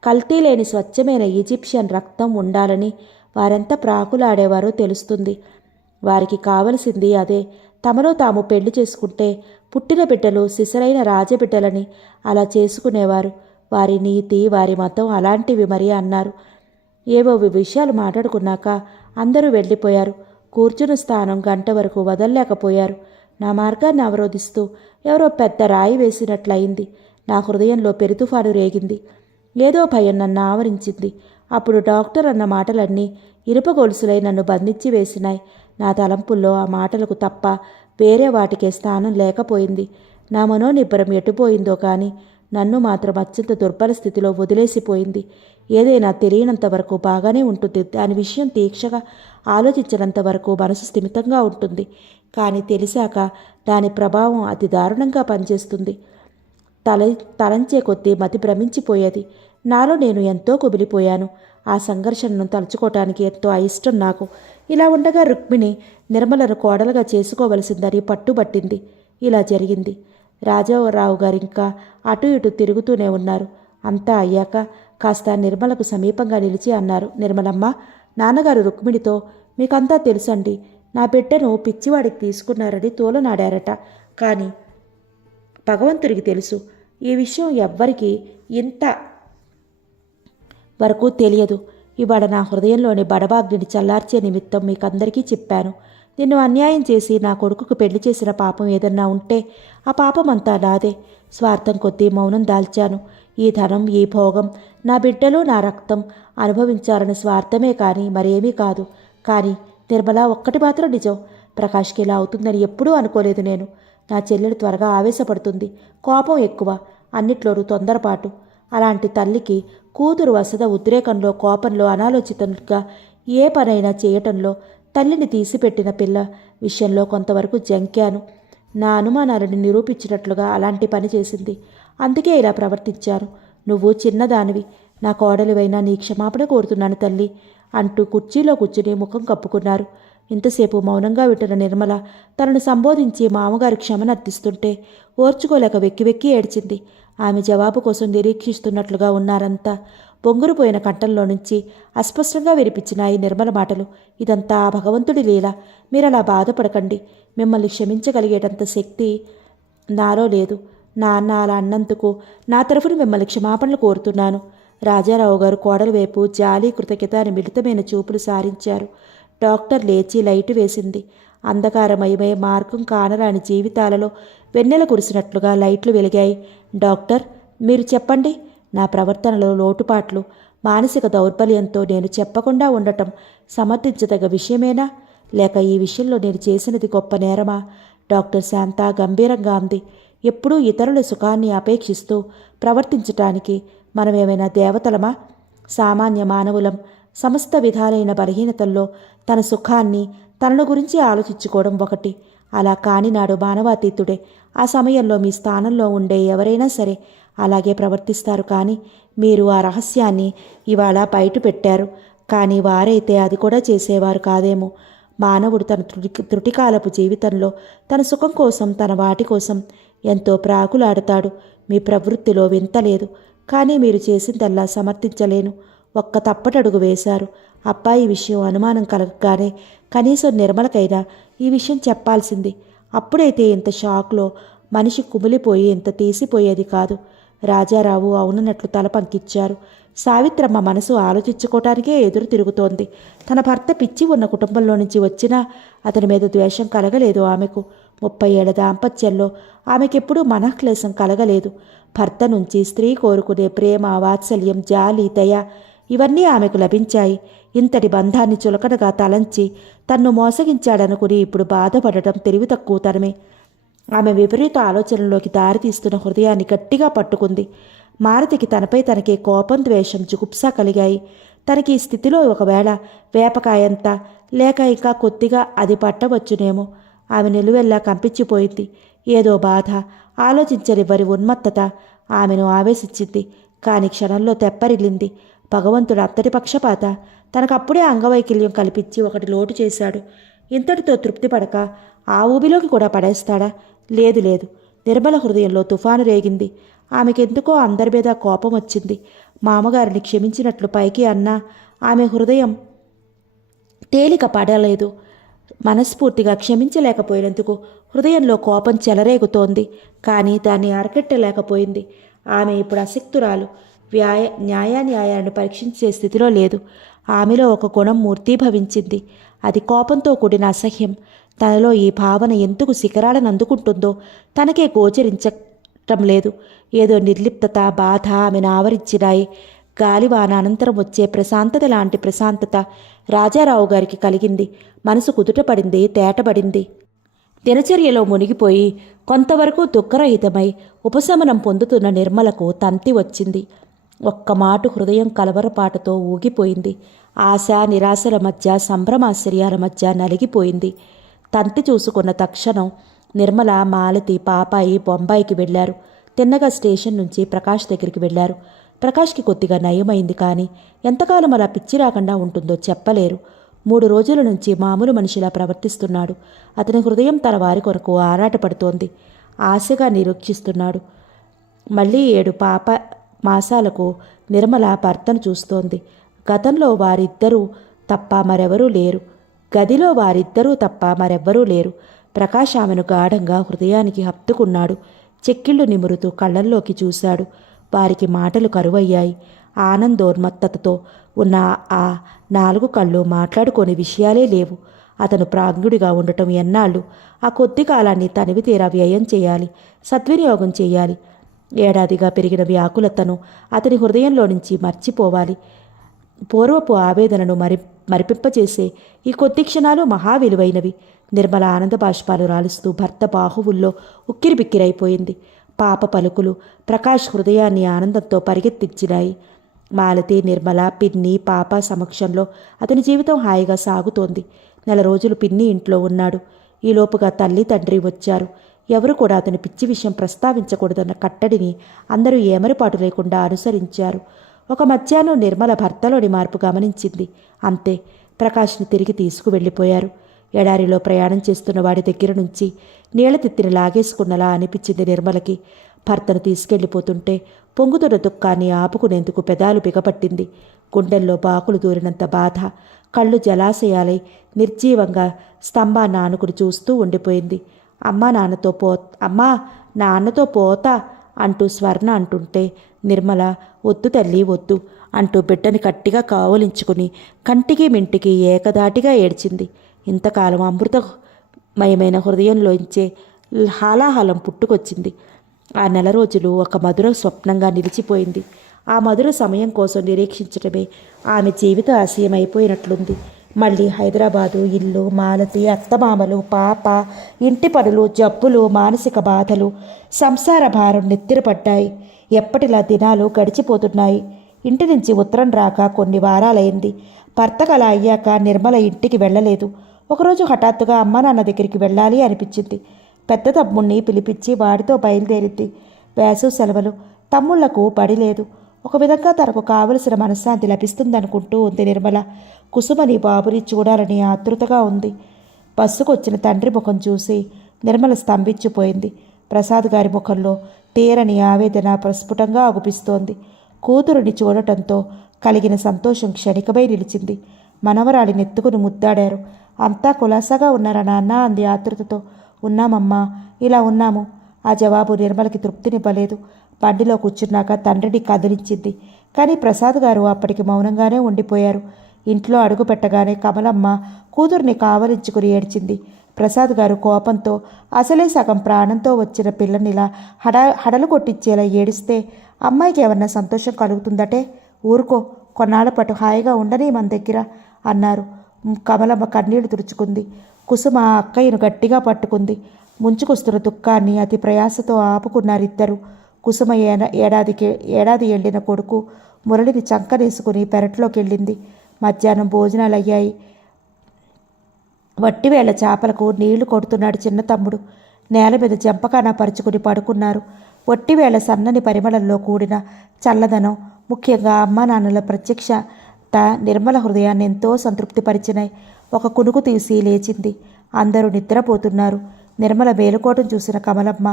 కల్తీ లేని స్వచ్ఛమైన ఈజిప్షియన్ రక్తం ఉండాలని వారెంత ప్రాకులాడేవారో తెలుస్తుంది. వారికి కావలసింది అదే. తమలో తాము పెళ్లి చేసుకుంటే పుట్టిన బిడ్డలు సిసలైన రాజబిడ్డలని అలా చేసుకునేవారు. వారి నీతి వారి మతం అలాంటివి మరి అన్నారు. ఏవో విషయాలు మాట్లాడుకున్నాక అందరూ వెళ్ళిపోయారు. కూర్చున్న స్థానం గంట వరకు వదల్లేకపోయారు. నా మార్గాన్ని అవరోధిస్తూ ఎవరో పెద్ద రాయి వేసినట్లయింది. నా హృదయంలో పెరుతుఫాను రేగింది. ఏదో భయం నన్ను ఆవరించింది. అప్పుడు డాక్టర్ అన్న మాటలన్నీ ఇనుప గొలుసులై నన్ను బంధించి వేసినాయి. నా తలంపుల్లో ఆ మాటలకు తప్ప వేరే వాటికే స్థానం లేకపోయింది. నా మనోనిబ్బరం ఎటుపోయిందో కానీ నన్ను మాత్రం అత్యంత దుర్బల స్థితిలో వదిలేసిపోయింది. ఏదైనా తెలియనంత వరకు బాగానే ఉంటుంది. దాని విషయం తీక్షగా ఆలోచించినంత వరకు మనసు స్థిమితంగా ఉంటుంది. కానీ తెలిసాక దాని ప్రభావం అతి దారుణంగా పనిచేస్తుంది. తలంచే కొద్దీ మతి భ్రమించిపోయేది. నాలో నేను ఎంతో కుమిలిపోయాను. ఆ సంఘర్షణను తలుచుకోవటానికి ఎంతో అయిష్టం నాకు. ఇలా ఉండగా రుక్మిణి నిర్మలను కోడలుగా చేసుకోవలసిందని పట్టుబట్టింది. ఇలా జరిగింది. రాజారావు గారు ఇంకా అటు ఇటు తిరుగుతూనే ఉన్నారు. అంతా అయ్యాక కాస్త నిర్మలకు సమీపంగా నిలిచి అన్నారు. నిర్మలమ్మ, నాన్నగారు రుక్మిణితో మీకంతా తెలుసండి. నా బిడ్డను పిచ్చివాడికి తీసుకున్నారని తోలనాడారట. కానీ భగవంతుడికి తెలుసు. ఈ విషయం ఎవ్వరికీ ఇంత వరకు తెలియదు. ఇవాళ నా హృదయంలోని బడబాగ్నిని చల్లార్చే నిమిత్తం మీకందరికీ చెప్పాను. నిన్ను అన్యాయం చేసి నా కొడుకుకు పెళ్లి చేసిన పాపం ఏదన్నా ఉంటే ఆ పాపం అంతా నాదే. స్వార్థం కొద్దీ మౌనం దాల్చాను. ఈ ధనం, ఈ భోగం నా బిడ్డలు నా రక్తం అనుభవించాలన్న స్వార్థమే కానీ మరేమీ కాదు. కానీ నిర్మల, ఒక్కటి మాత్రం నిజం. ప్రకాష్కి ఇలా అవుతుందని ఎప్పుడూ అనుకోలేదు నేను. నా చెల్లెలు త్వరగా ఆవేశపడుతుంది. కోపం ఎక్కువ, అన్నిట్లోనూ తొందరపాటు. అలాంటి తల్లికి కూతురు వసద ఉద్రేకంలో, కోపంలో, అనాలోచితంగా ఏ పనైనా చేయటంలో తల్లిని తీసిపెట్టిన పిల్ల విషయంలో కొంతవరకు జంకాను. నా అనుమానాలను నిరూపించినట్లుగా అలాంటి పని చేసింది. అందుకే ఇలా ప్రవర్తించాను. నువ్వు చిన్నదానివి, నా కోడలివైనా నీ క్షమాపణ కోరుతున్నాను తల్లి అంటూ కుర్చీలో కూర్చుని ముఖం కప్పుకున్నారు. ఇంతసేపు మౌనంగా వింటున్న నిర్మల తనను సంబోధించి మామగారి క్షమను అర్థిస్తుంటే ఓర్చుకోలేక వెక్కి వెక్కి ఏడ్చింది. ఆమె జవాబు కోసం నిరీక్షిస్తున్నట్లుగా ఉన్నారంతా. బొంగురుపోయిన కంఠంలో నుంచి అస్పష్టంగా వినిపించినాయి నిర్మల మాటలు. ఇదంతా ఆ భగవంతుడి లీల. మీరలా బాధపడకండి. మిమ్మల్ని క్షమించగలిగేటంత శక్తి నాలో లేదు. నాన్న అలా అన్నందుకు నా తరఫున మిమ్మల్ని క్షమాపణలు కోరుతున్నాను. రాజారావు గారు కోడల వైపు జాలి కృతజ్ఞత అని మిళితమైన చూపులు సారించారు. డాక్టర్ లేచి లైటు వేసింది. అంధకారమయమై మార్గం కానరాని జీవితాలలో వెన్నెల కురిసినట్లుగా లైట్లు వెలిగాయి. డాక్టర్, మీరు చెప్పండి. నా ప్రవర్తనలో లోటుపాట్లు, మానసిక దౌర్బల్యంతో నేను చెప్పకుండా ఉండటం సమర్థించదగ విషయమేనా? లేక ఈ విషయంలో నేను చేసినది గొప్ప నేరమా? డాక్టర్ శాంత గంభీరంగా అంది. ఎప్పుడూ ఇతరుల సుఖాన్ని అపేక్షిస్తూ ప్రవర్తించటానికి మనమేమైనా దేవతలమా? సామాన్య మానవులం. సమస్త విధాలైన బలహీనతల్లో తన సుఖాన్ని, తనను గురించి ఆలోచించుకోవడం ఒకటి. అలా కానినాడు మానవాతీతుడే. ఆ సమయంలో మీ స్థానంలో ఉండే ఎవరైనా సరే అలాగే ప్రవర్తిస్తారు. కానీ మీరు ఆ రహస్యాన్ని ఇవాళ బయట పెట్టారు. కానీ వారైతే అది కూడా చేసేవారు కాదేమో. మానవుడు తన త్రుటికాలపు జీవితంలో తన సుఖం కోసం, తన వాటి కోసం ఎంతో ప్రాకులాడతాడు. మీ ప్రవృత్తిలో వింత లేదు. కానీ మీరు చేసిందల్లా సమర్థించలేను. ఒక్క తప్పటడుగు వేశారు. అబ్బాయి విషయం అనుమానం కలగగానే కనీసం నిర్మలకైనా ఈ విషయం చెప్పాల్సింది. అప్పుడైతే ఇంత షాక్లో మనిషి కుమిలిపోయి ఇంత తీసిపోయేది కాదు. రాజారావు అవునన్నట్లు తల పంకిచ్చారు. సావిత్రమ్మ మనసు ఆలోచించుకోవటానికే ఎదురు తిరుగుతోంది. తన భర్త పిచ్చి ఉన్న కుటుంబంలో నుంచి వచ్చినా అతని మీద ద్వేషం కలగలేదు ఆమెకు. 30 ఏళ్ల దాంపత్యంలో ఆమెకెప్పుడూ మనఃక్లేశం కలగలేదు. భర్త నుంచి స్త్రీ కోరుకునే ప్రేమ, వాత్సల్యం, జాలి, దయ ఇవన్నీ ఆమెకు లభించాయి. ఇంతటి బంధాన్ని చులకనగా తలంచి తన్ను మోసగించాడనుకుని ఇప్పుడు బాధపడటం తెలివి తక్కువతనమే. ఆమె విపరీత ఆలోచనలోకి దారితీస్తున్న హృదయాన్ని గట్టిగా పట్టుకుంది. మారుతికి తనపై తనకే కోపం, ద్వేషం, జుగుప్స కలిగాయి. తనకి ఈ స్థితిలో ఒకవేళ వేపకాయంత లేక ఇంకా కొద్దిగా అది పట్టవచ్చునేమో. ఆమె నిలువెల్లా కంపించిపోయింది. ఏదో బాధ, ఆలోచించనివ్వరి ఉన్మత్తత ఆమెను ఆవేశించింది. కాని క్షణంలో తెప్పరిల్లింది. భగవంతుడు అంతటి పక్షపాత. తనకప్పుడే అంగవైకల్యం కల్పించి ఒకటి లోటు చేశాడు. ఇంతటితో తృప్తి పడక ఆ ఊబిలోకి కూడా పడేస్తాడా? లేదు లేదు. నిర్మల హృదయంలో తుఫాను రేగింది. ఆమెకెందుకో అందరి మీద కోపం వచ్చింది. మామగారిని క్షమించినట్లు పైకి అన్నా ఆమె హృదయం తేలిక పడలేదు. మనస్ఫూర్తిగా క్షమించలేకపోయినందుకు హృదయంలో కోపం చెలరేగుతోంది. కానీ దాన్ని అరకెట్టలేకపోయింది. ఆమె ఇప్పుడు అశక్తురాలు. న్యాయాన్ని పరీక్షించే స్థితిలో లేదు. ఆమెలో ఒక గుణం మూర్తీభవించింది. అది కోపంతో కూడిన అసహ్యం. తనలో ఈ భావన ఎందుకు శిఖరాలను అందుకుంటుందో తనకే గోచరించటం లేదు. ఏదో నిర్లిప్తత, బాధ ఆమెను ఆవరించినాయి. గాలివాన అనంతరం వచ్చే ప్రశాంతత లాంటి ప్రశాంతత రాజారావు గారికి కలిగింది. మనసు కుదుటపడింది, తేటపడింది. దినచర్యలో మునిగిపోయి కొంతవరకు దుఃఖరహితమై ఉపశమనం పొందుతున్న నిర్మలకు తంతి వచ్చింది. ఒక్క మాటు హృదయం కలవరపాటుతో ఊగిపోయింది. ఆశ, నిరాశల మధ్య, సంభ్రమాశ్చర్యాల మధ్య నలిగిపోయింది. తంతి చూసుకున్న తక్షణం నిర్మల, మాలతి, పాపాయి బొంబాయికి వెళ్లారు. తిన్నగా స్టేషన్ నుంచి ప్రకాష్ దగ్గరికి వెళ్లారు. ప్రకాష్కి కొద్దిగా నయమైంది. కానీ ఎంతకాలం అలా పిచ్చి రాకుండా ఉంటుందో చెప్పలేరు. 3 రోజుల నుంచి మామూలు మనిషిలా ప్రవర్తిస్తున్నాడు. అతని హృదయం తన వారి కొరకు ఆరాటపడుతోంది. ఆశగా నిరీక్షిస్తున్నాడు. మళ్ళీ 7 మాసాలకు నిర్మల భర్తను చూస్తోంది. గతంలో వారిద్దరూ తప్ప మరెవరూ లేరు. గదిలో వారిద్దరూ తప్ప మరెవ్వరూ లేరు. ప్రకాష్ ఆమెను గాఢంగా హృదయానికి హత్తుకున్నాడు. చెక్కిళ్ళు నిమురుతూ కళ్ళల్లోకి చూశాడు. వారికి మాటలు కరువయ్యాయి. ఆనందోన్మత్తతతో ఉన్న ఆ 4 కళ్ళు మాట్లాడుకోని విషయాలే లేవు. అతను ప్రాజ్ఞుడిగా ఉండటం ఎన్నాళ్ళు? ఆ కొద్ది కాలాన్ని తనివి తీరా వ్యయం చేయాలి, సద్వినియోగం చేయాలి. ఏడాదిగా పెరిగిన వ్యాకులతను అతని హృదయంలో నుంచి మర్చిపోవాలి. పూర్వపు ఆవేదనను మరిపింపచేసే ఈ కొద్ది క్షణాలు మహా విలువైనవి. నిర్మల ఆనంద బాష్పాలు రాలుస్తూ భర్త బాహువుల్లో ఉక్కిరిబిక్కిరైపోయింది. పాప పలుకులు ప్రకాష్ హృదయాన్ని ఆనందంతో పరిగెత్తించినాయి. మాలతి, నిర్మల, పిన్ని, పాప సమక్షంలో అతని జీవితం హాయిగా సాగుతోంది. 4 రోజులు పిన్ని ఇంట్లో ఉన్నాడు. ఈలోపుగా తల్లి, తండ్రి వచ్చారు. ఎవరు కూడా అతని పిచ్చి విషయం ప్రస్తావించకూడదన్న కట్టడిని అందరూ ఏమరిపాటు లేకుండా అనుసరించారు. ఒక మధ్యాహ్నం నిర్మల భర్తలోని మార్పు గమనించింది. అంతే, ప్రకాష్ని తిరిగి తీసుకువెళ్ళిపోయారు. ఎడారిలో ప్రయాణం చేస్తున్న వాడి దగ్గర నుంచి నీళ్ల తిత్తిని లాగేసుకున్నలా అనిపించింది నిర్మలకి. భర్తను తీసుకెళ్లిపోతుంటే పొంగుతున్న దుఃఖాన్ని ఆపుకునేందుకు పెదాలు బిగపట్టింది. గుండెల్లో బాకులు దూరినంత బాధ. కళ్ళు జలాశయాలై నిర్జీవంగా స్తంభాన్ని ఆనుకుని చూస్తూ ఉండిపోయింది. అమ్మా నాన్నతో పోతా అంటూ స్వర్ణ అంటుంటే నిర్మల వద్దు తల్లి వద్దు అంటూ బిడ్డని గట్టిగా కావలించుకుని కంటికి మింటికి ఏకదాటిగా ఏడ్చింది. ఇంతకాలం అమృతమయమైన హృదయంలోంచే హాలాహలం పుట్టుకొచ్చింది. ఆ నెల రోజులు ఒక మధుర స్వప్నంగా నిలిచిపోయింది. ఆ మధుర సమయం కోసం నిరీక్షించడమే ఆమె జీవిత ఆశయమైపోయినట్లుంది. మళ్ళీ హైదరాబాదు, ఇల్లు, మాలతి, అత్తమామలు, పాప, ఇంటి పనులు, జబ్బులు, మానసిక బాధలు, సంసార భారం నెత్తిరపడ్డాయి. ఎప్పటిలా దినాలు గడిచిపోతున్నాయి. ఇంటి నుంచి ఉత్తరం రాక కొన్ని వారాలైంది. భర్తకు అలా అయ్యాక నిర్మల ఇంటికి వెళ్ళలేదు. ఒకరోజు హఠాత్తుగా అమ్మా నాన్న దగ్గరికి వెళ్ళాలి అనిపించింది. పెద్ద తమ్ముణ్ణి పిలిపించి వాడితో బయలుదేరింది. వేసవి సెలవులు, తమ్ముళ్లకు బడి లేదు. ఒక విధంగా తనకు కావలసిన మనశ్శాంతి లభిస్తుందనుకుంటూ ఉంది నిర్మల. కుసుమని బాబుని చూడాలని ఆతృతగా ఉంది. బస్సుకు వచ్చిన తండ్రి ముఖం చూసి నిర్మల స్తంభించిపోయింది. ప్రసాద్ గారి ముఖంలో తీరని ఆవేదన ప్రస్ఫుటంగా అగుపిస్తోంది. కూతురుని చూడటంతో కలిగిన సంతోషం క్షణికమై నిలిచింది. మనవరాలిని ఎత్తుకుని ముద్దాడారు. అంతా కులాసాగా ఉన్నారా నాన్న అంది ఆతృతతో. ఉన్నామమ్మా, ఇలా ఉన్నాము. ఆ జవాబు నిర్మలకి తృప్తినివ్వలేదు. బండిలో కూర్చున్నాక తండ్రిని కదిలించింది. కానీ ప్రసాద్ గారు అప్పటికి మౌనంగానే ఉండిపోయారు. ఇంట్లో అడుగు పెట్టగానే కమలమ్మ కూతుర్ని కావలించుకుని ఏడ్చింది. ప్రసాద్ గారు కోపంతో అసలే సగం ప్రాణంతో వచ్చిన పిల్లనిలా హడలు కొట్టించేలా ఏడిస్తే అమ్మాయికి ఏమన్నా సంతోషం కలుగుతుందటే. ఊరుకో, కొన్నాళ్ల పాటు హాయిగా ఉండని మన దగ్గర అన్నారు. కమలమ్మ కన్నీళ్లు తుడుచుకుంది. కుసుమ అక్కయ్యను గట్టిగా పట్టుకుంది. ముంచుకొస్తున్న దుఃఖాన్ని అతి ప్రయాసతో ఆపుకున్నారిద్దరు. కుసుమ ఏడాది వెళ్ళిన కొడుకు మురళిని చంకనేసుకుని పెరట్లోకి వెళ్ళింది. మధ్యాహ్నం భోజనాలు అయ్యాయి. వట్టివేళ చేపలకు నీళ్లు కొడుతున్నాడు చిన్న తమ్ముడు. నేల మీద జంపకాన పరుచుకుని పడుకున్నారు. వట్టివేళ సన్నని పరిమళంలో కూడిన చల్లదనం, ముఖ్యంగా అమ్మా నాన్నల ప్రత్యక్షత నిర్మల హృదయాన్ని ఎంతో సంతృప్తిపరిచినాయి. ఒక కునుకు తీసి లేచింది. అందరూ నిద్రపోతున్నారు. నిర్మల మేలుకోవటం చూసిన కమలమ్మ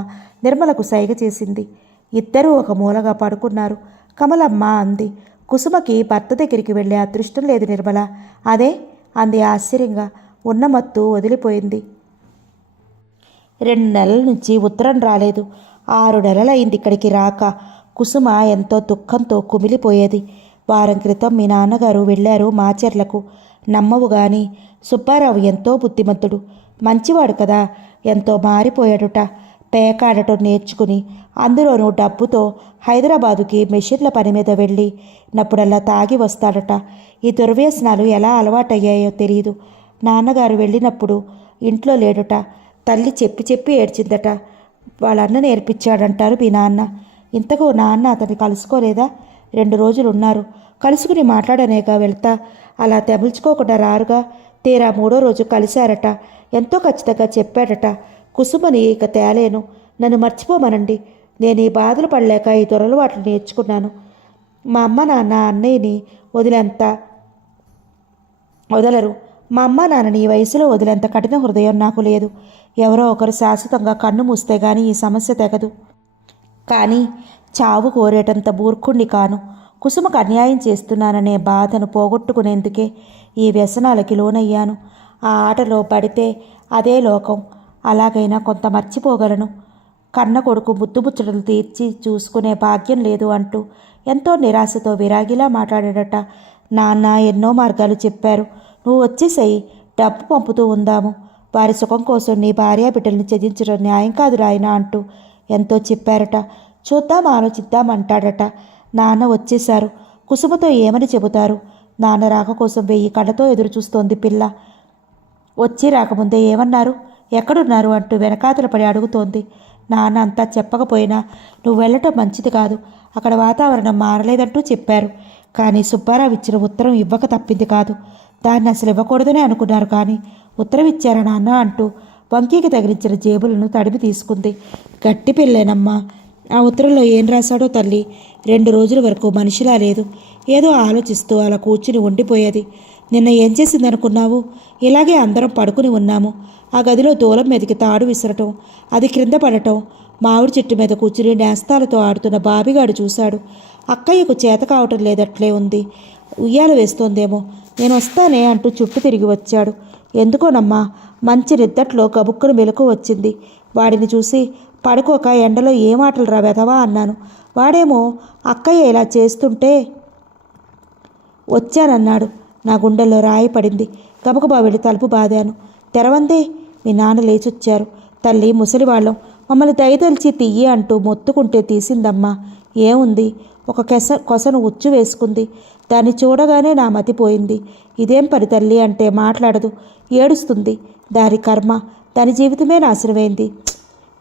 నిర్మలకు సైగ చేసింది. ఇద్దరూ ఒక మూలగా పడుకున్నారు. కమలమ్మ అంది, కుసుమకి భర్త దగ్గరికి వెళ్ళే అదృష్టం లేదు నిర్మల. అదే అంది ఆశ్చర్యంగా. ఉన్న మత్తు వదిలిపోయింది. 2 నెలల నుంచి ఉత్తరం రాలేదు. 6 నెలలైంది ఇక్కడికి రాక. కుసుమ ఎంతో దుఃఖంతో కుమిలిపోయేది. వారం క్రితం మీ నాన్నగారు వెళ్ళారు మాచర్లకు. నమ్మవు గాని సుబ్బారావు ఎంతో బుద్ధిమంతుడు, మంచివాడు కదా. ఎంతో మారిపోయాడుట. పేకాడటం నేర్చుకుని అందులోనూ డబ్బుతో హైదరాబాదుకి మెషిన్ల పని మీద వెళ్ళినప్పుడల్లా తాగి వస్తాడట. ఈ దుర్వ్యసనాలు ఎలా అలవాటయ్యాయో తెలియదు. నాన్నగారు వెళ్ళినప్పుడు ఇంట్లో లేడుట. తల్లి చెప్పి ఏడ్చిందట. వాళ్ళన్న నేర్పించాడంటారు మీ నాన్న. ఇంతకు నాన్న అతన్ని కలుసుకోలేదా? 2 రోజులు ఉన్నారు. కలుసుకుని మాట్లాడనేగా వెళ్తా. అలా తెమల్చుకోకుండా రారుగా. తీరా 3వ రోజు కలిశారట. ఎంతో ఖచ్చితంగా చెప్పాడట. కుసుమని ఇక తేలేను, నన్ను మర్చిపోమనండి. నేను ఈ బాధలు పడలేక ఈ దొరలవాట్లు నేర్చుకున్నాను. మా అమ్మ నాన్న అన్నయ్యని వదలరు. మా అమ్మ నాన్నని ఈ వయసులో వదిలేంత కఠిన హృదయం నాకు లేదు. ఎవరో ఒకరు శాశ్వతంగా కన్ను మూస్తే గానీ ఈ సమస్య తెగదు. కానీ చావు కోరేటంత మూర్ఖుణ్ణి కాను. కుసుమకు అన్యాయం చేస్తున్నాననే బాధను పోగొట్టుకునేందుకే ఈ వ్యసనాలకి లోనయ్యాను. ఆ ఆటలో పడితే అదే లోకం. అలాగైనా కొంత మర్చిపోగలను. కన్న కొడుకు ముద్దుముచ్చటలు తీర్చి చూసుకునే భాగ్యం లేదు అంటూ ఎంతో నిరాశతో విరాగిలా మాట్లాడాడట. నాన్న ఎన్నో మార్గాలు చెప్పారు. నువ్వు వచ్చేసేయి, డబ్బు పంపుతూ ఉందాము. వారి సుఖం కోసం నీ భార్య బిడ్డల్ని త్యజించడం న్యాయం కాదు రాయన అంటూ ఎంతో చెప్పారట. చూద్దాం, ఆలోచిద్దామంటాడట. నాన్న వచ్చేశారు. కుసుమతో ఏమని చెబుతారు? నాన్న రాక కోసం 1000 కళ్ళతో ఎదురు చూస్తోంది పిల్ల. వచ్చి రాకముందే ఏమన్నారు, ఎక్కడున్నారు అంటూ వెనకాతల పడి అడుగుతోంది. నాన్న అంతా చెప్పకపోయినా నువ్వు వెళ్ళటం మంచిది కాదు, అక్కడ వాతావరణం మారలేదంటూ చెప్పారు. కానీ సుబ్బారావు ఇచ్చిన ఉత్తరం ఇవ్వక తప్పింది కాదు. దాన్ని అసలు ఇవ్వకూడదని అనుకున్నారు. కానీ ఉత్తరం ఇచ్చారా నాన్న అంటూ వంకీకి తగిలించిన జేబులను తడిపి తీసుకుంది. గట్టి పిల్లేనమ్మా. ఆ ఉత్తరంలో ఏం రాశాడో తల్లి. 2 రోజుల వరకు మనిషిలా లేదు. ఏదో ఆలోచిస్తూ అలా కూర్చుని ఉండిపోయేది. నిన్న ఏం చేసిందనుకున్నావు? ఇలాగే అందరం పడుకుని ఉన్నాము. ఆ గదిలో దూలం మీదకి తాడు విసరటం, అది క్రింద పడటం, మామిడి చెట్టు మీద కూర్చుని నేస్తాలతో ఆడుతున్న బాబిగాడు చూశాడు. అక్కయ్యకు చేత కావటం లేదట్లే ఉంది. ఉయ్యాల వేస్తోందేమో. నేను వస్తానే అంటూ చుట్టూ తిరిగి వచ్చాడు. ఎందుకోనమ్మా, మంచి నిద్దట్లో గబుక్కును మెలకు వచ్చింది. వాడిని చూసి పడుకోక ఎండలో ఏ మాటలు రా వెధవా అన్నాను. వాడేమో అక్కయ్య ఇలా చేస్తుంటే వచ్చానన్నాడు. నా గుండెల్లో రాయి పడింది. గబగబా వెళ్ళి తలుపు బాదాను. తెరవందే. మీ నాన్న లేచొచ్చారు. తల్లి ముసలివాళ్ళం, మమ్మల్ని దయతలిచి తీయి అంటూ మొత్తుకుంటే తీసిందమ్మా. ఏముంది, ఒక కొసను ఉచ్చు వేసుకుంది. దాన్ని చూడగానే నా మతిపోయింది. ఇదేం పని తల్లి అంటే మాట్లాడదు, ఏడుస్తుంది. దాని కర్మ, దాని జీవితమే నాశనమైంది.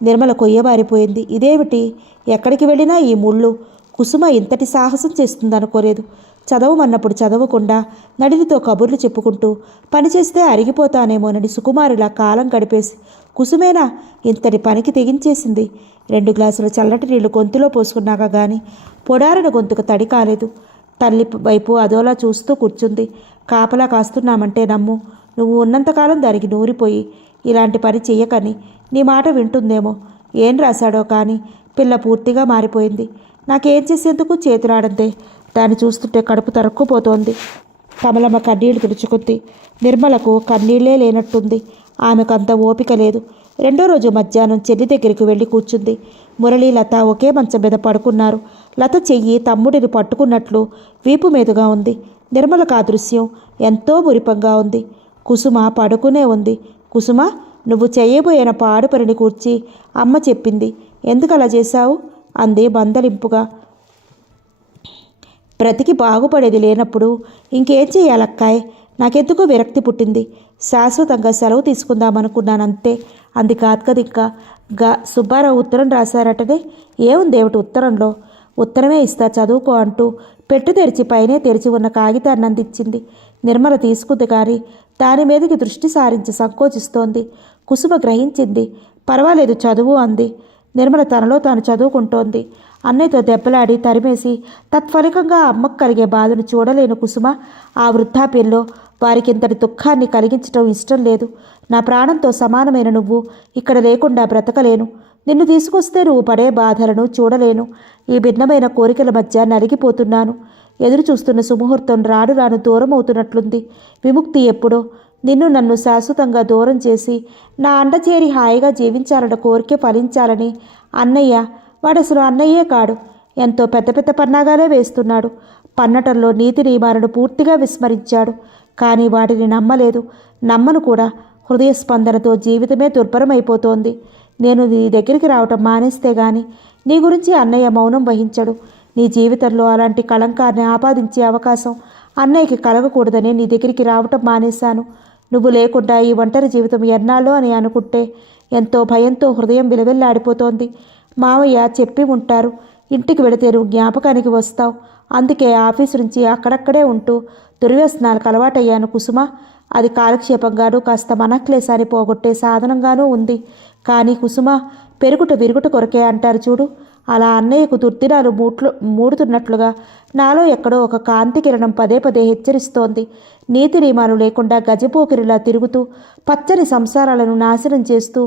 నిర్మల కొయ్యబారిపోయింది. ఇదేమిటి, ఎక్కడికి వెళ్ళినా ఈ ముళ్ళు. కుసుమ ఇంతటి సాహసం చేస్తుందనుకోలేదు. చదవమన్నప్పుడు చదవకుండా నడినితో కబుర్లు చెప్పుకుంటూ పనిచేస్తే అరిగిపోతానేమోనని సుకుమారులా కాలం గడిపేసి కుసుమేనా ఇంతటి పనికి తెగించేసింది. 2 గ్లాసుల చల్లటి నీళ్లు గొంతులో పోసుకున్నాక గాని పొడారిన గొంతుకు తడి కాలేదు. తల్లి వైపు అదోలా చూస్తూ కూర్చుంది. కాపలా కాస్తున్నామంటే నమ్ము. నువ్వు ఉన్నంతకాలం దానికి నూరిపోయి ఇలాంటి పని చెయ్యకని నీ మాట వింటుందేమో. ఏం రాశాడో కానీ పిల్ల పూర్తిగా మారిపోయింది. నాకేం చేసేందుకు చేతులాడంతే. దాన్ని చూస్తుంటే కడుపు తరుక్కుపోతోంది. కమలమ్మ కన్నీళ్లు తుడుచుకుంది. నిర్మలకు కన్నీళ్లే లేనట్టుంది. ఆమెకంత ఓపిక లేదు. 2వ రోజు మధ్యాహ్నం చెల్లి దగ్గరికి వెళ్ళి కూర్చుంది. మురళి, లత ఒకే మంచం మీద పడుకున్నారు. లత చెయ్యి తమ్ముడిని పట్టుకున్నట్లు వీపు మీదుగా ఉంది. నిర్మలకు ఆ దృశ్యం ఎంతో మురిపంగా ఉంది. కుసుమ పడుకునే ఉంది. కుసుమ, నువ్వు చేయబోయిన పాడు పనిని కూర్చి అమ్మ చెప్పింది. ఎందుకు అలా చేశావు అంది మందలింపుగా. బ్రతికి బాగుపడేది లేనప్పుడు ఇంకేం చేయాలక్కాయ్? నాకెందుకో విరక్తి పుట్టింది. శాశ్వతంగా సెలవు తీసుకుందామనుకున్నానంతే అంది. కాదుకదింకా సుబ్బారావు ఉత్తరం రాశారటనే. ఏముందేమిటి ఉత్తరంలో? ఉత్తరమే ఇస్తా, చదువుకో అంటూ పెట్టు తెరిచి పైనే తెరిచి ఉన్న కాగితాన్ని అందించింది. నిర్మల తీసుకుంది కానీ దాని మీదకి దృష్టి సారించి సంకోచిస్తోంది. కుసుమ గ్రహించింది. పర్వాలేదు చదువు అంది. నిర్మల తనలో తాను చదువుకుంటోంది. అన్నయ్యతో దెబ్బలాడి తరిమేసి తత్ఫలికంగా అమ్మకు కలిగే బాధను చూడలేను కుసుమ. ఆ వృద్ధాప్యంలో వారికి ఇంతటి దుఃఖాన్ని కలిగించడం ఇష్టం లేదు. నా ప్రాణంతో సమానమైన నువ్వు ఇక్కడ లేకుండా బ్రతకలేను. నిన్ను తీసుకొస్తే నువ్వు పడే బాధలను చూడలేను. ఈ భిన్నమైన కోరికల మధ్య నలిగిపోతున్నాను. ఎదురు చూస్తున్న సుముహూర్తం రాను రాను దూరం అవుతున్నట్లుంది. విముక్తి ఎప్పుడో. నిన్ను నన్ను శాశ్వతంగా దూరం చేసి నా అండ చేరి హాయిగా జీవించాలన్న కోరిక ఫలించాలని అన్నయ్య, వాడసలు అన్నయ్యే కాడు, ఎంతో పెద్ద పెద్ద పన్నాగాలే వేస్తున్నాడు. పన్నటంలో నీతి నియమాలను పూర్తిగా విస్మరించాడు. కానీ వాటిని నమ్మలేదు. నమ్మను కూడా. హృదయ స్పందనతో జీవితమే దుర్భరమైపోతోంది. నేను నీ దగ్గరికి రావటం మానేస్తే గాని నీ గురించి అన్నయ్య మౌనం వహించడు. నీ జీవితంలో అలాంటి కళంకాన్ని ఆపాదించే అవకాశం అన్నయ్యకి కలగకూడదనే నీ దగ్గరికి రావటం మానేశాను. నువ్వు లేకుండా ఈ ఒంటరి జీవితం ఎన్నాళ్ళో అని అనుకుంటే ఎంతో భయంతో హృదయం విలవిల్లాడిపోతోంది. మావయ్య చెప్పి ఉంటారు, ఇంటికి వెళితే నువ్వు జ్ఞాపకానికి వస్తావు. అందుకే ఆఫీసు నుంచి అక్కడక్కడే ఉంటూ దుర్వ్యసనాలకు అలవాటయ్యాను కుసుమ. అది కాలక్షేపంగానూ కాస్త మనక్లేశాన్ని పోగొట్టే సాధనంగానూ ఉంది. కానీ కుసుమ, పెరుగుట విరుగుట కొరకే అంటారు చూడు, అలా అన్నయ్యకు దుర్దినాలు మూడుతున్నట్లుగా నాలో ఎక్కడో ఒక కాంతి కిరణం పదే పదే హెచ్చరిస్తోంది. నీతి నియమాలు లేకుండా గజపోకిరిలా తిరుగుతూ పచ్చని సంసారాలను నాశనం చేస్తూ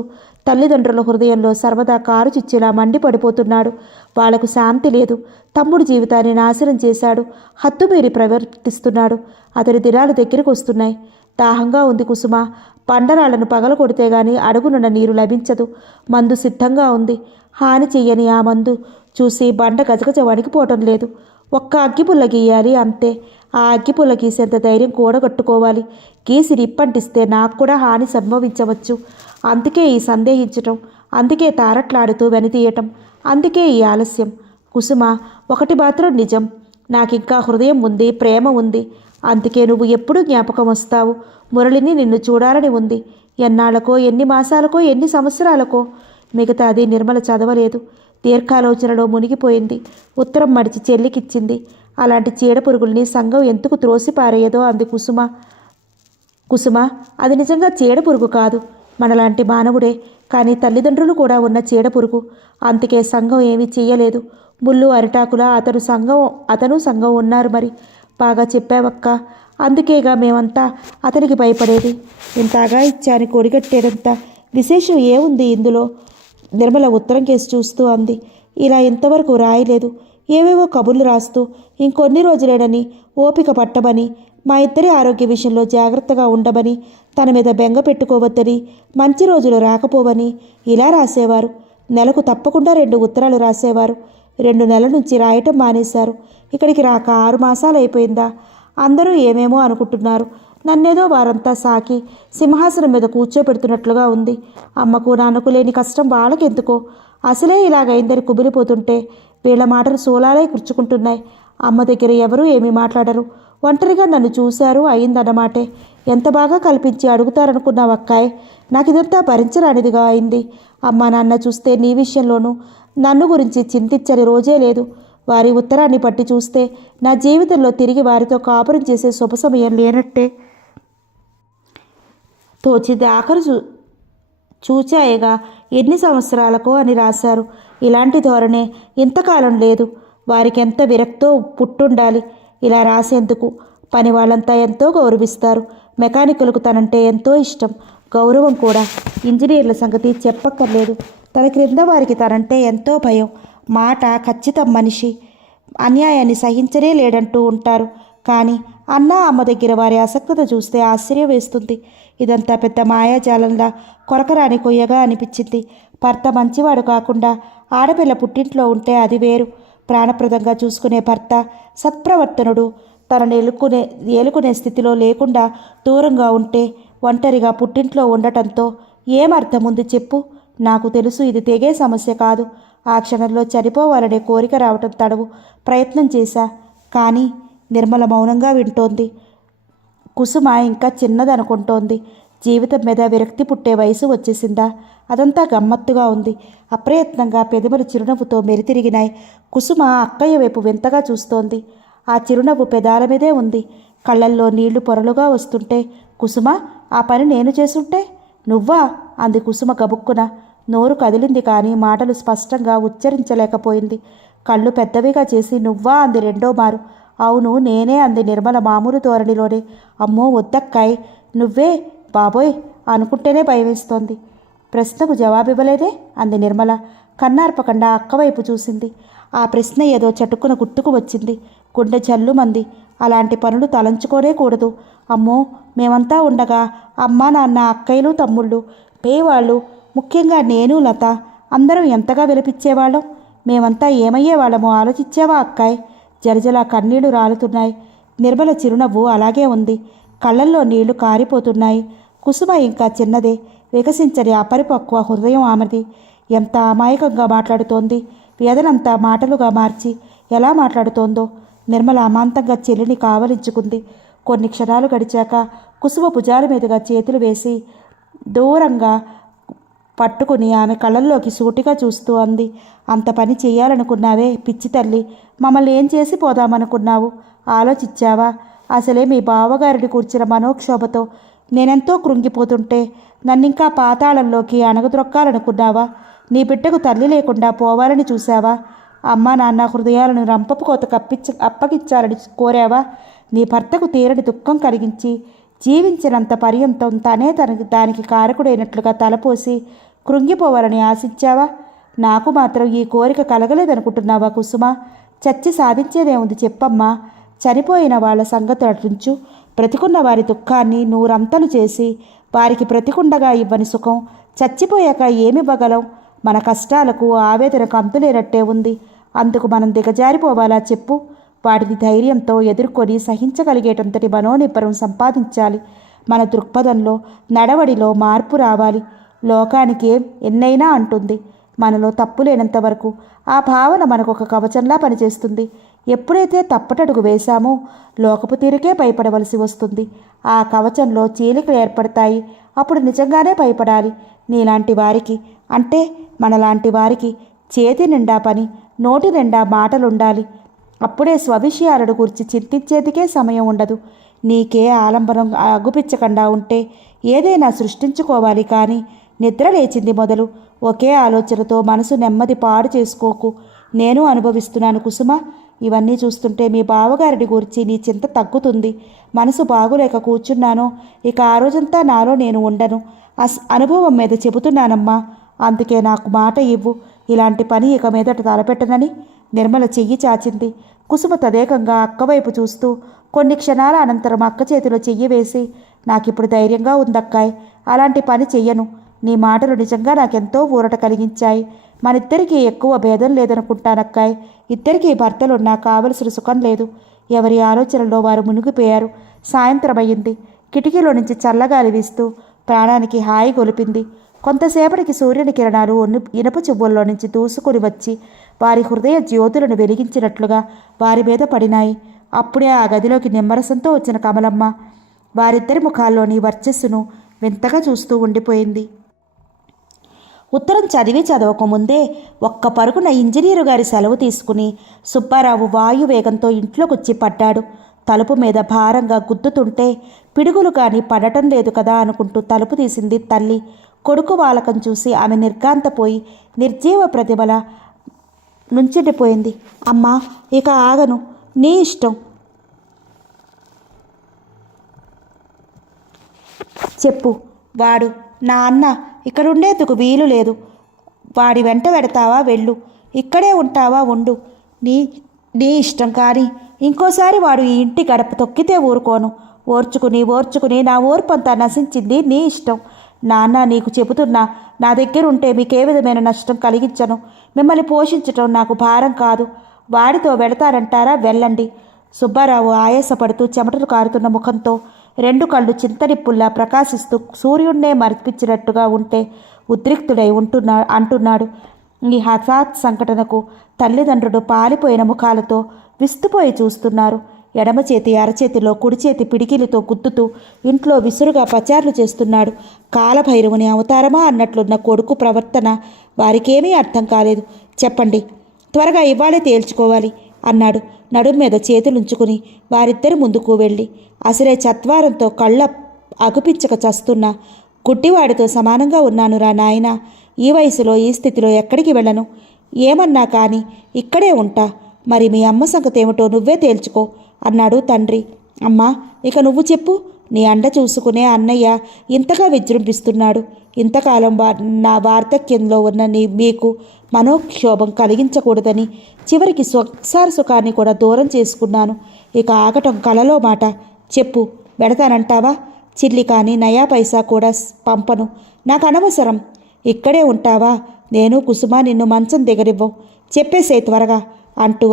తల్లిదండ్రుల హృదయంలో సర్వదా కారు చిచ్చేలా మండిపడిపోతున్నాడు. వాళ్లకు శాంతి లేదు. తమ్ముడి జీవితాన్ని నాశనం చేశాడు. హద్దుమీరి ప్రవర్తిస్తున్నాడు. అతడి దినాలు దగ్గరికి వస్తున్నాయి. దాహంగా ఉంది కుసుమ. పండరాళ్లను పగలకొడితే గాని అడుగునున్న నీరు లభించదు. మందు సిద్ధంగా ఉంది. హాని చెయ్యని ఆ మందు చూసి బండ గజగజ వణికిపోవటం లేదు. ఒక్క అగ్గిపుల్ల గీయాలి అంతే. ఆ అగ్గిపుల్ల గీసేంత ధైర్యం కూడగట్టుకోవాలి. గీసి నిప్పంటిస్తే నాకు కూడా హాని సంభవించవచ్చు. అందుకే ఈ సందేహించటం, అందుకే తారట్లాడుతూ వెనుతీయటం, అందుకే ఈ ఆలస్యం. కుసుమ, ఒకటి మాత్రం నిజం, నాకింకా హృదయం ఉంది, ప్రేమ ఉంది. అందుకే నువ్వు ఎప్పుడూ జ్ఞాపకం వస్తావు. మురళిని నిన్ను చూడాలని ఉంది. ఎన్నాళ్ళకో, ఎన్ని మాసాలకో, ఎన్ని సంవత్సరాలకో. మిగతాది నిర్మల చదవలేదు. దీర్ఘాలోచనలో మునిగిపోయింది. ఉత్తరం మడిచి చెల్లికిచ్చింది. అలాంటి చీడపురుగుల్ని సంఘం ఎందుకు త్రోసిపారేయదో అంది కుసుమ. కుసుమ, అది నిజంగా చీడపురుగు కాదు. మనలాంటి మానవుడే, కానీ తల్లిదండ్రులు కూడా ఉన్న చీడపురుగు. అందుకే సంఘం ఏమీ చెయ్యలేదు. ముళ్ళు అరిటాకులా అతను సంఘం ఉన్నారు. మరి బాగా చెప్పావక్క. అందుకేగా మేమంతా అతనికి భయపడేది. ఇంతగా ఇచ్చాని కొడిగట్టేదంతా విశేషం ఏముంది ఇందులో? నిర్మల ఉత్తరం కేసు చూస్తూ అంది. ఇలా ఇంతవరకు రాయలేదు. ఏవేవో కబుర్లు రాస్తూ ఇంకొన్ని రోజులేనని, ఓపిక పట్టమని, మా ఇద్దరి ఆరోగ్య విషయంలో జాగ్రత్తగా ఉండమని, తన మీద బెంగ పెట్టుకోవద్దని, మంచి రోజులు రాకపోవని ఇలా రాసేవారు. నెలకు తప్పకుండా 2 ఉత్తరాలు రాసేవారు. 2 నెలల నుంచి రాయటం మానేశారు. ఇక్కడికి రాక 6 మాసాలు అయిపోయిందా? అందరూ ఏమేమో అనుకుంటున్నారు. నన్నేదో వారంతా సాకి సింహాసనం మీద కూర్చోబెడుతున్నట్లుగా ఉంది. అమ్మకు నాన్నకు లేని కష్టం వాళ్ళకెందుకో? అసలే ఇలాగైందని కుమిలిపోతుంటే వీళ్ళ మాటలు సోలాలే కూర్చుకుంటున్నాయి. అమ్మ దగ్గర ఎవరూ ఏమీ మాట్లాడరు. ఒంటరిగా నన్ను చూశారు అయిందన్నమాటే. ఎంత బాగా కల్పించి అడుగుతారనుకున్నావు అక్కాయ్. నాకు ఇదంతా భరించరానిదిగా అయింది. అమ్మ నాన్న చూస్తే నీ విషయంలోనూ నన్ను గురించి చింతించని రోజే లేదు. వారి ఉత్తరాన్ని పట్టి చూస్తే నా జీవితంలో తిరిగి వారితో కాపురం చేసే శుభ సమయం లేనట్టే తోచింది. ఆఖరు చూచాయేగా ఎన్ని సంవత్సరాలకో అని రాశారు. ఇలాంటి ధోరణే ఇంతకాలం లేదు. వారికి ఎంత విరక్తో పుట్టుండాలి ఇలా రాసేందుకు. పని వాళ్ళంతా ఎంతో గౌరవిస్తారు. మెకానికులకు తనంటే ఎంతో ఇష్టం, గౌరవం కూడా. ఇంజనీర్ల సంగతి చెప్పక్కర్లేదు. తన క్రింద వారికి తనంటే ఎంతో భయం. మాట ఖచ్చితం మనిషి. అన్యాయాన్ని సహించనే లేడంటూ ఉంటారు. కానీ అన్న అమ్మ దగ్గర వారి అసక్తత చూస్తే ఆశ్చర్యం వేస్తుంది. ఇదంతా పెద్ద మాయాజాలంలా కొరకరాని కొయ్యగా అనిపించింది. భర్త మంచివాడు కాకుండా ఆడపిల్ల పుట్టింట్లో ఉంటే అది వేరు. ప్రాణప్రదంగా చూసుకునే భర్త సత్ప్రవర్తనుడు తనను ఏలుకునే స్థితిలో లేకుండా దూరంగా ఉంటే ఒంటరిగా పుట్టింట్లో ఉండటంతో ఏమర్థం ఉంది చెప్పు? నాకు తెలుసు ఇది తెగే సమస్య కాదు. ఆ క్షణంలో చనిపోవాలనే కోరిక రావటం తడవు. ప్రయత్నం చేశా. కానీ నిర్మల మౌనంగా వింటోంది. కుసుమ ఇంకా చిన్నదనుకుంటోంది. జీవితం మీద విరక్తి పుట్టే వయసు వచ్చేసిందా? అదంతా గమ్మత్తుగా ఉంది. అప్రయత్నంగా పెదవులు చిరునవ్వుతో మెరితిరిగినాయి. కుసుమ అక్కయ్య వైపు వింతగా చూస్తోంది. ఆ చిరునవ్వు పెదాల మీదే ఉంది. కళ్ళల్లో నీళ్లు పొరలుగా వస్తుంటే, కుసుమ, ఆ పని నేను చేసుంటే? నువ్వా? అంది కుసుమ గబుక్కున. నోరు కదిలింది కానీ మాటలు స్పష్టంగా ఉచ్చరించలేకపోయింది. కళ్ళు పెద్దవిగా చేసి నువ్వా అంది రెండో మారు. అవును నేనే అంది నిర్మల మామూలు ధోరణిలోనే. అమ్మో వద్దక్కాయ్, నువ్వే. బాబోయ్ అనుకుంటేనే భయమేస్తోంది. ప్రశ్నకు జవాబివ్వలేదే అంది నిర్మల. కన్నార్పకుండా అక్కవైపు చూసింది. ఆ ప్రశ్న ఏదో చటుక్కున గుర్తుకు వచ్చింది. గుండె జల్లుమంది. అలాంటి పనులు తలంచుకోనే కూడదు. అమ్మో, మేమంతా ఉండగా అమ్మ నాన్న అక్కయ్యలు తమ్ముళ్ళు పేవాళ్ళు, ముఖ్యంగా నేను లత అందరం ఎంతగా విలపించేవాళ్ళం. మేమంతా ఏమయ్యేవాళ్ళమో ఆలోచించావా అక్కాయ్? జలజల కన్నీళ్లు రాలుతున్నాయి. నిర్మల చిరునవ్వు అలాగే ఉంది. కళ్ళల్లో నీళ్లు కారిపోతున్నాయి. కుసుమ ఇంకా చిన్నదే, వికసించని అపరిపక్వ హృదయం ఆమెది. ఎంత అమాయకంగా మాట్లాడుతోంది. వేదనంతా మాటలుగా మార్చి ఎలా మాట్లాడుతోందో. నిర్మల అమాంతంగా చెల్లిని కావలించుకుంది. కొన్ని క్షణాలు గడిచాక కుసుమ భుజాల మీదుగా చేతులు వేసి దూరంగా పట్టుకుని ఆమె కళ్ళల్లోకి సూటిగా చూస్తూ అంది. అంత పని చెయ్యాలనుకున్నావే పిచ్చి తల్లి. మమ్మల్ని ఏం చేసి పోదామనుకున్నావు? ఆలోచించావా? అసలే మీ బావగారిని కూర్చిన మనోక్షోభతో నేనెంతో కృంగిపోతుంటే నన్నింకా పాతాళంలోకి అణగద్రొక్కాలనుకున్నావా? నీ బిడ్డకు తల్లి లేకుండా పోవాలని చూసావా? అమ్మా నాన్న హృదయాలను రంపపు కోత అప్పగించాలని కోరావా? నీ భర్తకు తీరని దుఃఖం కలిగించి జీవించినంత పర్యంతం తనే దానికి కారకుడైనట్లుగా తలపోసి కృంగిపోవాలని ఆశించావా? నాకు మాత్రం ఈ కోరిక కలగలేదనుకుంటున్నావా కుసుమ? చచ్చి సాధించేదేముంది చెప్పమ్మా. చనిపోయిన వాళ్ళ సంగతి అటుంచు. బ్రతికున్న వారి దుఃఖాన్ని నూరంతలు చేసి వారికి బ్రతికుండగా ఇవ్వని సుఖం చచ్చిపోయాక ఏమివ్వగలం? మన కష్టాలకు ఆవేదనకు అంతులేనట్టే ఉంది. అందుకు మనం దిగజారిపోవాలా చెప్పు? వాటిని ధైర్యంతో ఎదుర్కొని సహించగలిగేటంతటి మనోనిబ్బరం సంపాదించాలి. మన దృక్పథంలో నడవడిలో మార్పు రావాలి. లోకానికి ఎన్నైనా అంటుంది. మనలో తప్పు లేనంత వరకు ఆ భావన మనకు ఒక కవచంలా పనిచేస్తుంది. ఎప్పుడైతే తప్పటడుగు వేశామో లోకపు తీరుకే భయపడవలసి వస్తుంది. ఆ కవచంలో చీలికలు ఏర్పడతాయి. అప్పుడు నిజంగానే భయపడాలి. నీలాంటి వారికి, అంటే మనలాంటి వారికి చేతి నిండా పని, నోటి నిండా మాటలుండాలి. అప్పుడే స్వవిషయాలను గురించి చింతించేందుకే సమయం ఉండదు. నీకే ఆలంబనం అగుపించకుండా ఉంటే ఏదైనా సృష్టించుకోవాలి కానీ నిద్ర లేచింది మొదలు ఒకే ఆలోచనతో మనసు నెమ్మది పాడు చేసుకోకు. నేను అనుభవిస్తున్నాను కుసుమ. ఇవన్నీ చూస్తుంటే మీ బావగారిని గురించి నీ చింత తగ్గుతుంది. మనసు బాగులేక కూర్చున్నాను. ఇక ఆ రోజంతా నాలో నేను ఉండను. అనుభవం మీద చెబుతున్నానమ్మా. అందుకే నాకు మాట ఇవ్వు. ఇలాంటి పని ఇక మీదట తలపెట్టనని. నిర్మల చెయ్యి చాచింది. కుసుమ తదేకంగా అక్కవైపు చూస్తూ కొన్ని క్షణాల అనంతరం అక్క చేతిలో చెయ్యి వేసి, నాకిప్పుడు ధైర్యంగా ఉందక్కాయ్. అలాంటి పని చెయ్యను. నీ మాటలు నిజంగా నాకెంతో ఊరట కలిగించాయి. మనిద్దరికీ ఎక్కువ భేదం లేదనుకుంటానక్కాయ్. ఇద్దరికీ భర్తలున్నా కావలసిన సుఖం లేదు. ఎవరి ఆలోచనలో వారు మునిగిపోయారు. సాయంత్రం అయ్యింది. కిటికీలో నుంచి చల్లగాలి వీస్తూ ప్రాణానికి హాయి గొలిపింది. కొంతసేపటికి సూర్యుని కిరణాలు ఇనప చువ్వుల్లో నుంచి దూసుకుని వచ్చి వారి హృదయ జ్యోతులను వెలిగించినట్లుగా వారి మీద పడినాయి. అప్పుడే ఆ గదిలోకి నిమ్మరసంతో వచ్చిన కమలమ్మ వారిద్దరి ముఖాల్లోని వర్చస్సును వింతగా చూస్తూ ఉండిపోయింది. ఉత్తరం చదవకముందే ఒక్క పరుగున ఇంజనీరు గారి సెలవు తీసుకుని సుబ్బారావు వాయువేగంతో ఇంట్లోకొచ్చి పడ్డాడు. తలుపు మీద భారంగా గుద్దుతుంటే పిడుగులు కానీ పడటం లేదు కదా అనుకుంటూ తలుపు తీసింది తల్లి. కొడుకు వాలకం చూసి ఆమె నిర్ఘాంతపోయి నిర్జీవ ప్రతిభల నుంచుండిపోయింది. అమ్మా, ఇక ఆగను. నీ ఇష్టం. చెప్పు. వాడు నా అన్న. ఇక్కడుండేందుకు వీలు లేదు. వాడి వెంట వెడతావా వెళ్ళు, ఇక్కడే ఉంటావా ఉండు. నీ ఇష్టం. కానీ ఇంకోసారి వాడు ఈ ఇంటి గడప తొక్కితే ఊరుకోను. ఓర్చుకుని నా ఓర్పంతా నశించింది. నీ ఇష్టం. నాన్న, నీకు చెబుతున్నా, నా దగ్గర ఉంటే మీకే విధమైన నష్టం కలిగించను. మిమ్మల్ని పోషించటం నాకు భారం కాదు. వాడితో వెడతారంటారా? వెళ్ళండి. సుబ్బారావు ఆయాసపడుతూ చెమటలు కారుతున్న ముఖంతో రెండు కళ్ళు చింతనిప్పుల్లా ప్రకాశిస్తూ సూర్యుడినే మరిపించినట్టుగా ఉంటే ఉద్రిక్తుడై అంటున్నాడు. ఈ హఠాత్ సంఘటనకు తల్లిదండ్రులు పాలిపోయిన ముఖాలతో విస్తుపోయి చూస్తున్నారు. ఎడమ చేతి అరచేతిలో కుడి చేతి పిడికిలతో గుద్దుతూ ఇంట్లో విసురుగా పచార్లు చేస్తున్నాడు. కాలభైరవుని అవతారమా అన్నట్లున్న కొడుకు ప్రవర్తన వారికేమీ అర్థం కాలేదు. చెప్పండి, త్వరగా ఇవాళే తేల్చుకోవాలి అన్నాడు నడుం మీద చేతులుంచుకుని వారిద్దరి ముందుకు వెళ్ళి. అసలే చత్వారంతో కళ్ళ అగుపించక చస్తున్న గుడ్డివాడితో సమానంగా ఉన్నానురా నాయనా. ఈ వయసులో ఈ స్థితిలో ఎక్కడికి వెళ్ళను. ఏమన్నా కానీ ఇక్కడే ఉంటా. మరి మీ అమ్మ సంగతి ఏమిటో నువ్వే తేల్చుకో అన్నాడు తండ్రి. అమ్మా, ఇక నువ్వు చెప్పు. నీ అండ చూసుకునే అన్నయ్య ఇంతగా విజృంభిస్తున్నాడు. ఇంతకాలం నా వార్ధక్యంలో ఉన్న మీకు మనోక్షోభం కలిగించకూడదని చివరికి సంసార సుఖాన్ని కూడా దూరం చేసుకున్నాను. ఇక ఆగటం కలలో మాట. చెప్పు, పెడతానంటావా? చిల్లి కానీ నయా పైసా కూడా పంపను. నాకు అనవసరం. ఇక్కడే ఉంటావా? నేను కుసుమ నిన్ను మంచం దిగనివ్వం. చెప్పేసే త్వరగా అంటూ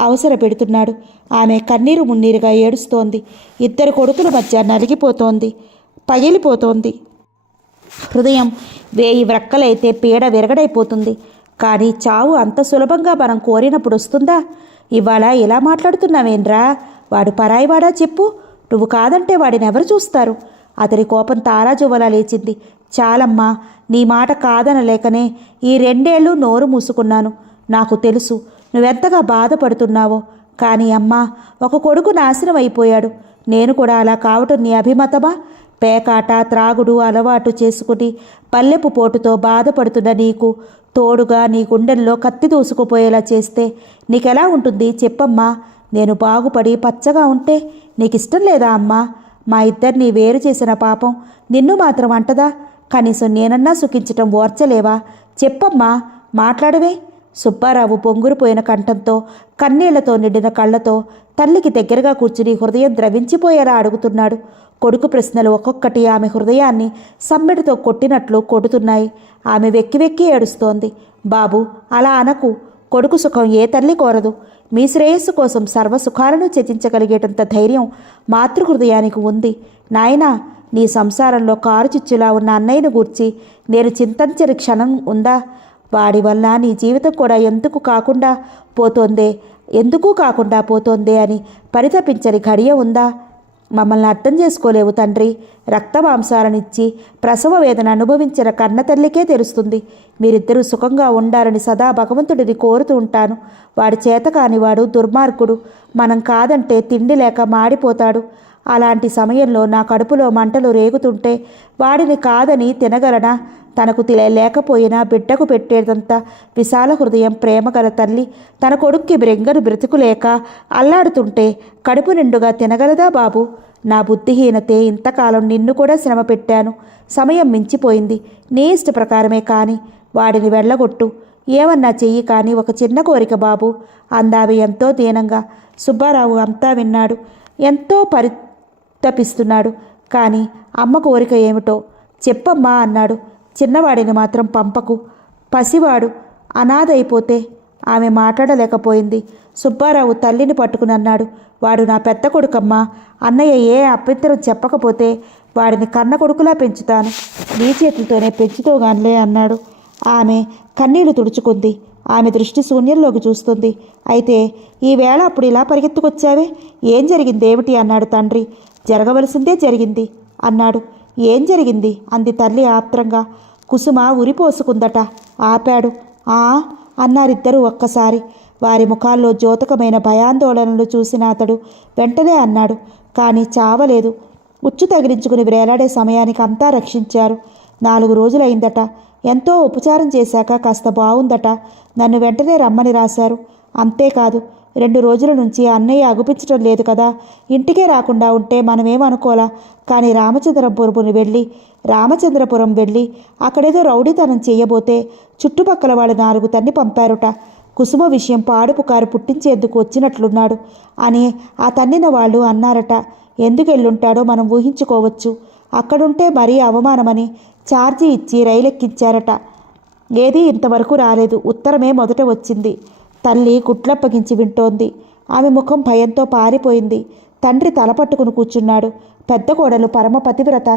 అవసర పెడుతున్నాడు. ఆమె కన్నీరు మున్నీరుగా ఏడుస్తోంది. ఇద్దరు కొడుకుల మధ్య నలిగిపోతోంది, పగిలిపోతోంది. హృదయం 1000 వ్రక్కలైతే పీడ విరగడైపోతుంది. కానీ చావు అంత సులభంగా మనం కోరినప్పుడు వస్తుందా? ఇవాళ ఇలా మాట్లాడుతున్నావేంద్రా? వాడు పరాయివాడా చెప్పు. నువ్వు కాదంటే వాడిని ఎవరు చూస్తారు? అతని కోపం తారాజువలా లేచింది. చాలమ్మా, నీ మాట కాదనలేకనే ఈ 2 ఏళ్ళు నోరు మూసుకున్నాను. నాకు తెలుసు నువ్వెంతగా బాధపడుతున్నావో. కానీ అమ్మా, ఒక కొడుకు నాశనం అయిపోయాడు. నేను కూడా అలా కావటం నీ అభిమతమా? పేకాట, త్రాగుడు అలవాటు చేసుకుని పల్లెపు పోటుతో బాధపడుతున్న నీకు తోడుగా నీ గుండెల్లో కత్తి దూసుకుపోయేలా చేస్తే నీకెలా ఉంటుంది చెప్పమ్మా? నేను బాగుపడి పచ్చగా ఉంటే నీకిష్టం లేదా అమ్మా? మా ఇద్దరిని వేరు చేసిన పాపం నిన్ను మాత్రం అంటదా? కనీసం నేనన్నా సుఖించటం ఓర్చలేవా? చెప్పమ్మా, మాట్లాడవే. సుబ్బారావు పొంగురుపోయిన కంఠంతో కన్నీళ్లతో నిండిన కళ్ళతో తల్లికి దగ్గరగా కూర్చుని హృదయం ద్రవించిపోయేలా అడుగుతున్నాడు. కొడుకు ప్రశ్నలు ఒక్కొక్కటి ఆమె హృదయాన్ని సమ్మెడితో కొట్టినట్లు కొడుతున్నాయి. ఆమె వెక్కి వెక్కి ఏడుస్తోంది. బాబు, అలా అనకు. కొడుకు సుఖం ఏ తల్లి కోరదు. మీ శ్రేయస్సు కోసం సర్వసుఖాలను త్యజించగలిగేటంత ధైర్యం మాతృహృదయానికి ఉంది. నాయనా, నీ సంసారంలో కారుచిచ్చులా ఉన్న అన్నయ్యను గూర్చి నేను చింతించని క్షణం ఉందా? వాడి వల్ల నీ జీవితం కూడా ఎందుకు కాకుండా పోతోందే అని పరితపించని ఘడియ ఉందా? మమ్మల్ని అర్థం చేసుకోలేవు తండ్రి. రక్తమాంసాలనిచ్చి ప్రసవ వేదన అనుభవించిన కన్న తల్లికే తెలుస్తుంది. మీరిద్దరూ సుఖంగా ఉండాలని సదా భగవంతుడిని కోరుతూ ఉంటాను. వాడి చేత కానివాడు దుర్మార్గుడు. మనం కాదంటే తిండి లేక మాడిపోతాడు. అలాంటి సమయంలో నా కడుపులో మంటలు రేగుతుంటే వాడిని కాదని తినగలనా? తనకు లేకపోయినా బిడ్డకు పెట్టేదంత విశాల హృదయం ప్రేమగల తల్లి తన కొడుక్కి బ్రెంగను బ్రతుకులేక అల్లాడుతుంటే కడుపు నిండుగా తినగలదా బాబు? నా బుద్ధిహీనతే ఇంతకాలం నిన్ను కూడా శ్రమ పెట్టాను. సమయం మించిపోయింది. నీ ఇష్ట ప్రకారమే కాని వాడిని వెళ్ళగొట్టు. ఏమన్నా చెయ్యి కానీ ఒక చిన్న కోరిక బాబు అందావి ఎంతో దీనంగా. సుబ్బారావు అంతా విన్నాడు. ఎంతో పరితపిస్తున్నాడు. కానీ అమ్మ కోరిక ఏమిటో చెప్పమ్మా అన్నాడు. చిన్నవాడిని మాత్రం పంపకు. పసివాడు అనాథైపోతే. ఆమె మాట్లాడలేకపోయింది. సుబ్బారావు తల్లిని పట్టుకుని అన్నాడు, వాడు నా పెద్ద కొడుకమ్మా. అన్నయ్య ఏ అభ్యంతరం చెప్పకపోతే వాడిని కన్న కొడుకులా పెంచుతాను. నీ చేతులతోనే పెంచుతోగానిలే అన్నాడు. ఆమె కన్నీళ్లు తుడుచుకుంది. ఆమె దృష్టి శూన్యంలోకి చూస్తుంది. అయితే ఈవేళ అప్పుడు ఇలా పరిగెత్తుకొచ్చావే, ఏం జరిగింది ఏమిటి అన్నాడు తండ్రి. జరగవలసిందే జరిగింది అన్నాడు. ఏం జరిగింది అంది తల్లి ఆత్రంగా. కుసుమ ఉరిపోసుకుందట. ఆపాడు. ఆ అన్నారిద్దరూ ఒక్కసారి. వారి ముఖాల్లో ద్యోతకమైన భయాందోళనలు చూసిన అతడు వెంటనే అన్నాడు, కానీ చావలేదు. ఉచ్చు తగిలించుకుని వేలాడే సమయానికి అంతా రక్షించారు. 4 రోజులైందట. ఎంతో ఉపచారం చేశాక కాస్త బాగుందట. నన్ను వెంటనే రమ్మని రాశారు. అంతేకాదు 2 రోజుల నుంచి అన్నయ్య అగుపించడం లేదు కదా. ఇంటికే రాకుండా ఉంటే మనమేమనుకోలా. కానీ రామచంద్రపురం వెళ్ళి అక్కడేదో రౌడీతనం చెయ్యబోతే చుట్టుపక్కల వాళ్ళు 4 తన్ని పంపారుట. కుసుమ విషయం పాడు పుకారు పుట్టించేందుకు వచ్చినట్లున్నాడు అని ఆ తన్నిన వాళ్ళు అన్నారట. ఎందుకు వెళ్ళుంటాడో మనం ఊహించుకోవచ్చు. అక్కడుంటే మరీ అవమానమని ఛార్జీ ఇచ్చి రైలెక్కించారట. ఏదీ ఇంతవరకు రాలేదు. ఉత్తరమే మొదట వచ్చింది. తల్లి గుట్లప్పగించి వింటోంది. ఆమె ముఖం భయంతో పారిపోయింది. తండ్రి తలపట్టుకుని కూర్చున్నాడు. పెద్ద కోడలు పరమ పతివ్రత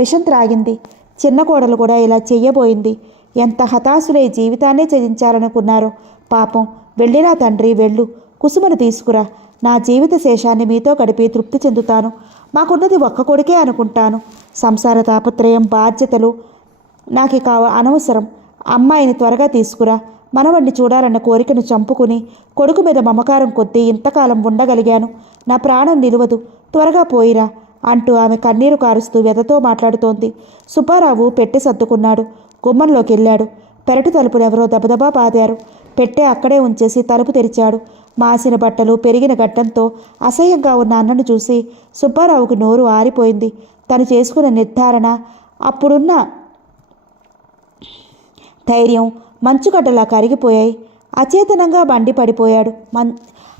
విషం త్రాగింది. చిన్న కోడలు కూడా ఇలా చెయ్యబోయింది. ఎంత హతాశులై జీవితాన్నే త్యజించాలనుకున్నారో పాపం. వెళ్ళిరా తండ్రి, వెళ్ళు. కుసుమను తీసుకురా. నా జీవిత శేషాన్ని మీతో గడిపి తృప్తి చెందుతాను. మాకున్నది ఒక్క కొడుకే అనుకుంటాను. సంసార తాపత్రయం, బాధ్యతలు నాకిక అనవసరం. అమ్మాయిని త్వరగా తీసుకురా. మనవణ్ణి చూడాలన్న కోరికను చంపుకుని కొడుకు మీద మమకారం కొద్దీ ఇంతకాలం ఉండగలిగాను. నా ప్రాణం నిలువదు. త్వరగా పోయిరా అంటూ ఆమె కన్నీరు కారుస్తూ వెదతో మాట్లాడుతోంది. సుబ్బారావు పెట్టె సర్దుకున్నాడు. గుమ్మంలోకి వెళ్ళాడు. పెరటి తలుపులు ఎవరో దబదబా బాదారు. పెట్టె అక్కడే ఉంచేసి తలుపు తెరిచాడు. మాసిన బట్టలు, పెరిగిన గడ్డంతో అసహ్యంగా ఉన్న అన్నను చూసి సుబ్బారావుకి నోరు ఆరిపోయింది. తను చేసుకున్న నిర్ధారణ, అప్పుడున్న ధైర్యం మంచుగడ్డలా కరిగిపోయాయి. అచేతనంగా బండి పడిపోయాడు.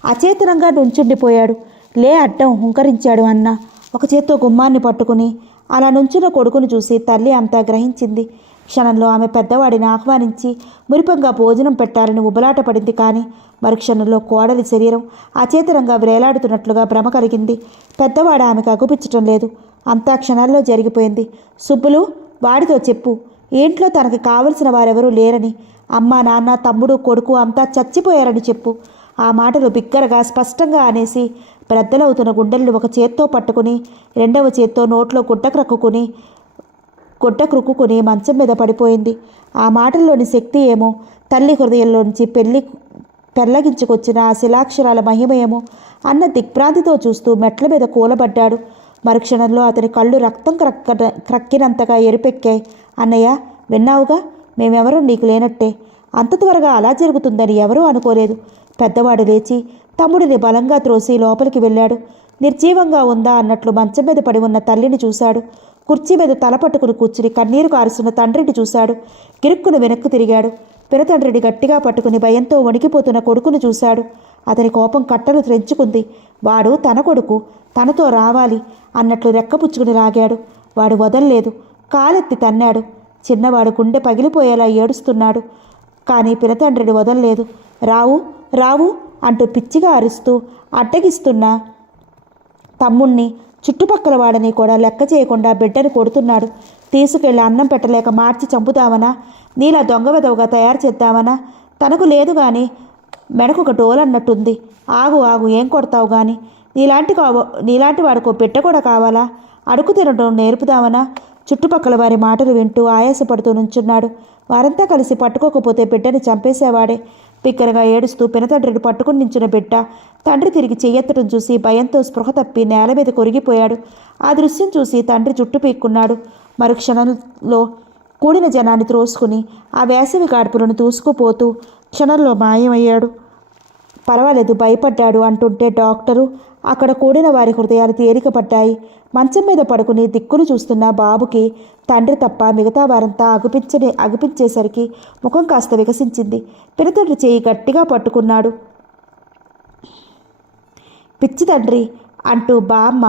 అచేతనంగా నుంచుండిపోయాడు. లే అడ్డం హుంకరించాడు అన్న. ఒక చేత్తో గుమ్మాన్ని పట్టుకుని అలా నుంచున్న కొడుకును చూసి తల్లి అంతా గ్రహించింది. క్షణంలో ఆమె పెద్దవాడిని ఆహ్వానించి మురిపంగా భోజనం పెట్టాలని ఉబలాట పడింది. కానీ మరుక్షణంలో కోడలి శరీరం అచేతనంగా వ్రేలాడుతున్నట్లుగా భ్రమ కలిగింది. పెద్దవాడు ఆమెకు అగుపించటం లేదు. అంతా క్షణాల్లో జరిగిపోయింది. సుబ్బులు, వాడితో చెప్పు, ఇంట్లో తనకి కావలసిన వారెవరూ లేరని, అమ్మ, నాన్న, తమ్ముడు, కొడుకు అంతా చచ్చిపోయారని చెప్పు. ఆ మాటలు బిగ్గరగా స్పష్టంగా అనేసి బ్రద్దలవుతున్న గుండెల్ని ఒక చేత్తో పట్టుకుని రెండవ చేత్తో నోట్లో గుడ్డ క్రుక్కుని మంచం మీద పడిపోయింది. ఆ మాటల్లోని శక్తి ఏమో, తల్లి హృదయంలోంచి పెళ్ళగించుకొచ్చిన ఆ శిలాక్షరాల మహిమయేమో అన్న దిగ్భ్రాంతితో చూస్తూ మెట్ల మీద కూలబడ్డాడు. మరుక్షణంలో అతని కళ్ళు రక్తం క్రక్కినంతగా ఎరుపెక్కాయి. అన్నయ్య, విన్నావుగా, మేమెవరూ నీకు లేనట్టే. అంత త్వరగా అలా జరుగుతుందని ఎవరూ అనుకోలేదు. పెద్దవాడు లేచి తమ్ముడిని బలంగా త్రోసి లోపలికి వెళ్ళాడు. నిర్జీవంగా ఉందా అన్నట్లు మంచం మీద పడి ఉన్న తల్లిని చూశాడు. కుర్చీ మీద తల పట్టుకుని కూర్చుని కన్నీరు కారుస్తున్న తండ్రిని చూశాడు. గిరుక్కును వెనక్కు తిరిగాడు. పినతండ్రిని గట్టిగా పట్టుకుని భయంతో వణికిపోతున్న కొడుకును చూశాడు. అతని కోపం కట్టలు త్రెంచుకుంది. వాడు తన కొడుకు, తనతో రావాలి అన్నట్లు రెక్కపుచ్చుకుని లాగాడు. వాడు వదల్లేదు. కాలెత్తి తన్నాడు. చిన్నవాడు గుండె పగిలిపోయేలా ఏడుస్తున్నాడు. కానీ పినతండ్రిని వదల్లేదు. రావు రావు అంటూ పిచ్చిగా అరుస్తూ అడ్డగిస్తున్న తమ్ముణ్ణి, చుట్టుపక్కల వాడిని కూడా లెక్క చేయకుండా బిడ్డని కొడుతున్నాడు. తీసుకెళ్ళి అన్నం పెట్టలేక మార్చి చంపుతామనా? నీలా దొంగవెదవగా తయారు చేద్దామనా? తనకు లేదు కానీ మెడకొక డోలన్నట్టుంది. ఆగు ఆగు, ఏం కొడతావు కానీ? నీలాంటి వాడికో బిడ్డ కూడా కావాలా? అడుగు తినడం నేర్పుదామనా? చుట్టుపక్కల వారి మాటలు వింటూ ఆయాసపడుతూ నుంచున్నాడు. వారంతా కలిసి పట్టుకోకపోతే బిడ్డని చంపేసేవాడే. బిగ్గరగా ఏడుస్తూ పినతండ్రిని పట్టుకుని నించున్న బిడ్డ తండ్రి తిరిగి చెయ్యెత్తడం చూసి భయంతో స్పృహ తప్పి నేల మీద కొరిగిపోయాడు. ఆ దృశ్యం చూసి తండ్రి జుట్టు పీక్కున్నాడు. మరుక్షణంలో కూడిన జనాన్ని త్రోసుకుని ఆ వేసవి గాడుపులను దూసుకుపోతూ క్షణంలో మాయమయ్యాడు. పర్వాలేదు, భయపడ్డాడు అంటుంటే డాక్టరు అక్కడ కూడిన వారి హృదయాలు తేలికపడ్డాయి. మంచం మీద పడుకుని దిక్కులు చూస్తున్న బాబుకి తండ్రి తప్ప మిగతా వారంతా అగిపించేసరికి ముఖం కాస్త వికసించింది. పినతండ్రి చేయి గట్టిగా పట్టుకున్నాడు. పిచ్చి తండ్రి అంటూ బామ్మ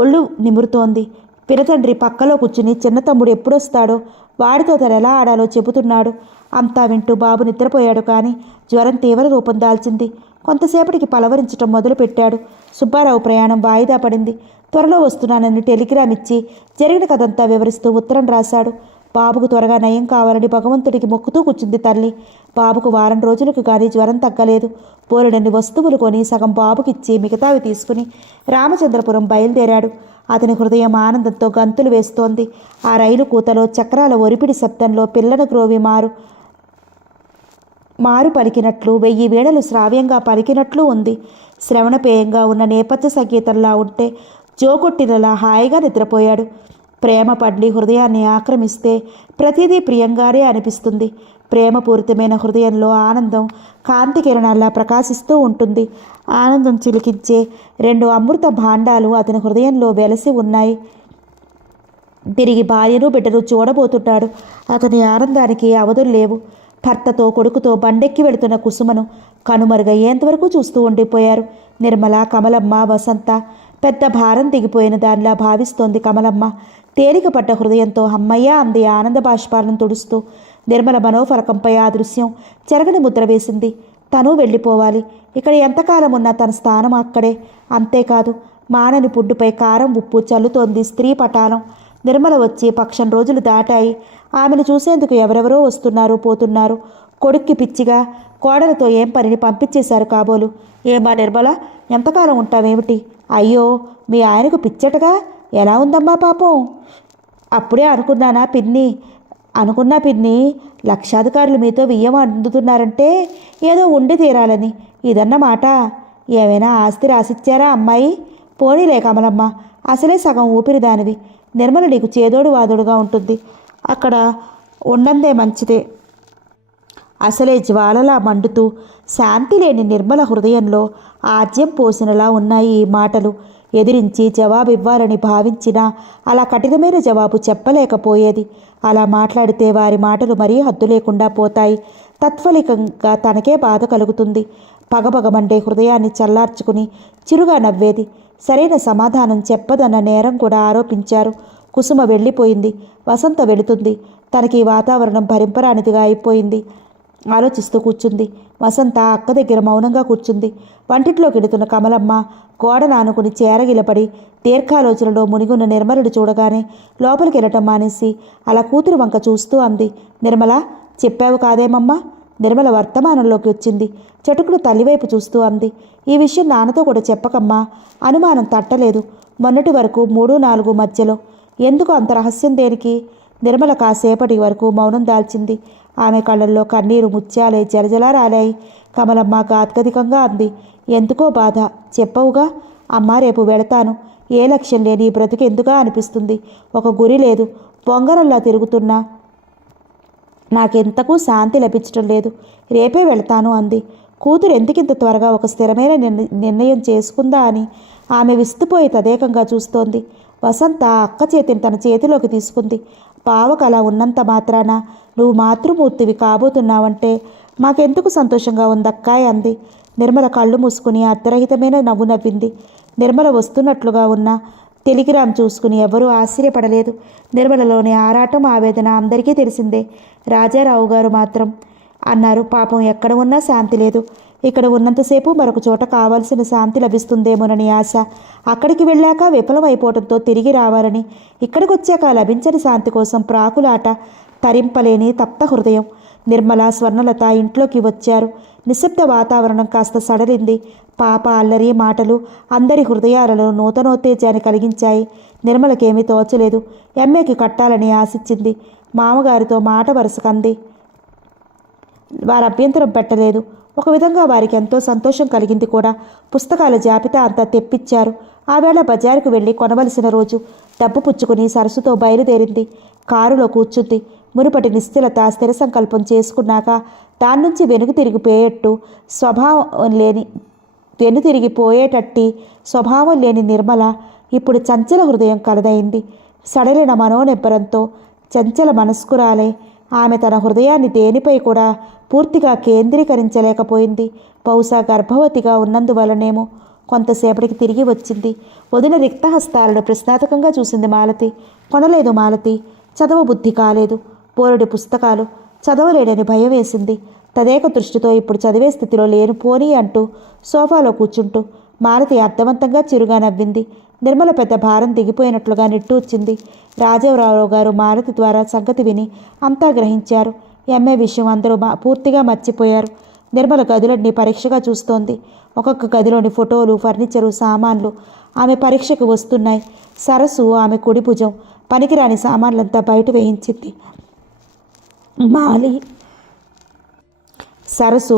ఒళ్ళు నిమురుతోంది. పినతండ్రి పక్కలో కూర్చుని చిన్న తమ్ముడు ఎప్పుడొస్తాడో వాడితో తను ఎలా ఆడాలో చెబుతున్నాడు. అంతా వింటూ బాబు నిద్రపోయాడు. కానీ జ్వరం తీవ్ర రూపం దాల్చింది. కొంతసేపటికి పలవరించటం మొదలుపెట్టాడు. సుబ్బారావు ప్రయాణం వాయిదా పడింది. త్వరలో వస్తున్నానని టెలిగ్రామ్ ఇచ్చి జరిగిన కథంతా వివరిస్తూ ఉత్తరం రాశాడు. బాబుకు త్వరగా నయం కావాలని భగవంతుడికి మొక్కుతూ కూర్చుంది తల్లి. బాబుకు వారం రోజులకు కానీ జ్వరం తగ్గలేదు. బోలెడన్ని వస్తువులు కొని సగం బాబుకిచ్చి మిగతావి తీసుకుని రామచంద్రపురం బయలుదేరాడు. అతని హృదయం ఆనందంతో గంతులు వేస్తోంది. ఆ రైలు కూతలో చక్రాల ఒరిపిడి శబ్దంలో పిల్లల గ్రోవి మారు పలికినట్లు 1000 వీణలు శ్రావ్యంగా పలికినట్లు ఉంది. శ్రవణపేయంగా ఉన్న నేపథ్య సంగీతంలా ఉంటే జోకొట్టినలా హాయిగా నిద్రపోయాడు. ప్రేమ పండి హృదయాన్ని ఆక్రమిస్తే ప్రతిదీ ప్రియంగానే అనిపిస్తుంది. ప్రేమపూరితమైన హృదయంలో ఆనందం కాంతి కిరణాల్లా ప్రకాశిస్తూ ఉంటుంది. ఆనందం చిలికించే 2 అమృత భాండాలు అతని హృదయంలో వెలసి ఉన్నాయి. తిరిగి భార్యను బిడ్డను చూడబోతున్నాడు. అతని ఆనందానికి అవధులు లేవు. భర్తతో కొడుకుతో బండెక్కి వెళుతున్న కుసుమను కనుమరుగయ్యేంతవరకు చూస్తూ ఉండిపోయారు. నిర్మల, కమలమ్మ, వసంత. పెద్ద భారం దిగిపోయిన దానిలా భావిస్తోంది కమలమ్మ. తేలికపడ్డ హృదయంతో అమ్మయ్య అంది ఆనంద బాష్పాలను తుడుస్తూ. నిర్మల మనోఫలకంపై ఆ దృశ్యం చెరగని ముద్ర వేసింది. తను వెళ్ళిపోవాలి. ఇక్కడ ఎంతకాలం ఉన్నా తన స్థానం అక్కడే. అంతేకాదు, మానని పుడ్డుపై కారం ఉప్పు చల్లుతోంది స్త్రీ పటాలం. నిర్మల వచ్చి పక్షం రోజులు దాటాయి. ఆమెను చూసేందుకు ఎవరెవరో వస్తున్నారు, పోతున్నారు. కొడుక్కి పిచ్చిగా కోడలతో ఏం పనిని పంపించేశారు కాబోలు. ఏమా నిర్మల, ఎంతకాలం ఉంటావేమిటి? అయ్యో, మీ ఆయనకు పిచ్చటగా. ఎలా ఉందమ్మా పాపం? అప్పుడే అనుకున్నా పిన్ని, లక్షాధికారులు మీతో వియ్యం అందుతున్నారంటే ఏదో ఉండి తీరాలని. ఇదన్నమాట. ఏమైనా ఆస్తి రాసిచ్చారా అమ్మాయి? పోనీలే కమలమ్మ, అసలే సగం ఊపిరిదానివి. నిర్మల నీకు చేదోడు వాదోడుగా ఉంటుంది. అక్కడ ఉండందే మంచిదే. అసలే జ్వాలలా మండుతూ శాంతి లేని నిర్మల హృదయంలో ఆజ్యం పోసినలా ఉన్నాయి ఈ మాటలు. ఎదిరించి జవాబివ్వాలని భావించినా అలా కఠినమైన జవాబు చెప్పలేకపోయేది. అలా మాట్లాడితే వారి మాటలు మరీ హద్దు లేకుండా పోతాయి. తత్ఫలికంగా తనకే బాధ కలుగుతుంది. పగపగమండే హృదయాన్ని చల్లార్చుకుని చిరుగా నవ్వేది. సరైన సమాధానం చెప్పదన్న నేరం కూడా ఆరోపించారు. కుసుమ వెళ్ళిపోయింది. వసంత వెళుతుంది. తనకి వాతావరణం భరింపరానిదిగా అయిపోయింది. ఆలోచిస్తూ కూర్చుంది. వసంత అక్క దగ్గర మౌనంగా కూర్చుంది. వంటింట్లోకి వెళుతున్న కమలమ్మ గోడను ఆనుకుని చేరగిలపడి దీర్ఘాలోచనలో మునిగున్న నిర్మలుడు చూడగానే లోపలికి వెళ్ళటం మానేసి అలా కూతురు వంక చూస్తూ అంది. నిర్మల, చెప్పావు కాదేమమ్మా? నిర్మల వర్తమానంలోకి వచ్చింది. చటుకులు తల్లివైపు చూస్తూ అంది. ఈ విషయం నాన్నతో కూడా చెప్పకమ్మా. అనుమానం తట్టలేదు. మొన్నటి వరకు 3-4 మధ్యలో. ఎందుకు అంత రహస్యం దేనికి? నిర్మల కాసేపటి వరకు మౌనం దాల్చింది. ఆమె కళ్ళల్లో కన్నీరు ముత్యాలే జలజలా రాలాయి. కమలమ్మ గాద్గదికంగా అంది. ఎందుకో బాధ. చెప్పవుగా? అమ్మా, రేపు వెళతాను. ఏ లక్ష్యం లేని ఈ బ్రతుకు ఎందుగా అనిపిస్తుంది. ఒక గురి లేదు. పొంగరంలా తిరుగుతున్నా నాకెంతకు శాంతి లభించడం లేదు. రేపే వెళతాను అంది. కూతురు ఎందుకింత త్వరగా ఒక స్థిరమైన నిర్ణయం చేసుకుందా అని ఆమె విస్తుపోయి తదేకంగా చూస్తోంది. వసంత అక్క చేతిని తన చేతిలోకి తీసుకుంది. బావకు అలా ఉన్నంత మాత్రాన నువ్వు మాతృమూర్తివి కాబోతున్నావంటే మాకెందుకు సంతోషంగా ఉందక్కాయ్ అంది. నిర్మల కళ్ళు మూసుకుని అర్ధరహితమైన నవ్వు నవ్వింది. నిర్మల వస్తున్నట్లుగా ఉన్న టెలిగ్రామ్ చూసుకుని ఎవరూ ఆశ్చర్యపడలేదు. నిర్మలలోని ఆరాటం, ఆవేదన అందరికీ తెలిసిందే. రాజారావు గారు మాత్రం అన్నారు, పాపం ఎక్కడ ఉన్నా శాంతి లేదు. ఇక్కడ ఉన్నంతసేపు మరొక చోట కావాల్సిన శాంతి లభిస్తుందేమోనని ఆశ. అక్కడికి వెళ్ళాక విఫలమైపోవడంతో తిరిగి రావాలని, ఇక్కడికి వచ్చాక లభించని శాంతి కోసం ప్రాకులాట. తరింపలేని తప్త హృదయం. నిర్మల, స్వర్ణలత ఇంట్లోకి వచ్చారు. నిశ్శబ్ద వాతావరణం కాస్త సడలింది. పాప అల్లరి మాటలు అందరి హృదయాలలో నూతనోత్తేజాన్ని కలిగించాయి. నిర్మలకేమీ తోచలేదు. ఎంఏకి కట్టాలని ఆశించింది. మామగారితో మాట వరుసకంది. వారు అభ్యంతరం పెట్టలేదు. ఒక విధంగా వారికి ఎంతో సంతోషం కలిగింది కూడా. పుస్తకాల జాబితా అంతా తెప్పించారు. ఆవేళ బజారుకు వెళ్ళి కొనవలసిన రోజు. డబ్బు పుచ్చుకుని సరస్సుతో బయలుదేరింది. కారులో కూర్చుంది. మునుపటి నిశ్చలత, స్థిర సంకల్పం చేసుకున్నాక దాని నుంచి వెనుతిరిగిపోయేటట్టి స్వభావం లేని నిర్మల ఇప్పుడు చంచల హృదయం కలదైంది. సడలిన మనోనిబ్బరంతో చంచల మనస్కురాలే. ఆమె తన హృదయాన్ని దేనిపై కూడా పూర్తిగా కేంద్రీకరించలేకపోయింది. బహుశా గర్భవతిగా ఉన్నందువలనేమో. కొంతసేపటికి తిరిగి వచ్చింది. వదిన రిక్తహస్తాలను ప్రశ్నార్థకంగా చూసింది మాలతి. కొనలేదు మాలతి. చదవబుద్ధి కాలేదు. బోరుడి పుస్తకాలు చదవలేడని భయం వేసింది. తదేక దృష్టితో ఇప్పుడు చదివే స్థితిలో లేను పోనీ అంటూ సోఫాలో కూర్చుంటూ మాలతి అర్థవంతంగా చిరుగా నవ్వింది. నిర్మల పెద్ద భారం దిగిపోయినట్లుగా నిట్టూర్చింది. రాజారావు గారు మాలతి ద్వారా సంగతి విని అంతా గ్రహించారు. ఎంఏ విషయం అందరూ పూర్తిగా మర్చిపోయారు. నిర్మల గదులన్నీ పరీక్షగా చూస్తోంది. ఒక్కొక్క గదిలోని ఫోటోలు, ఫర్నిచరు, సామాన్లు ఆమె పరీక్షకు వస్తున్నాయి. సరస్సు ఆమె కుడి భుజం. పనికిరాని సామాన్లంతా బయట వేయించింది. మాలి సరస్సు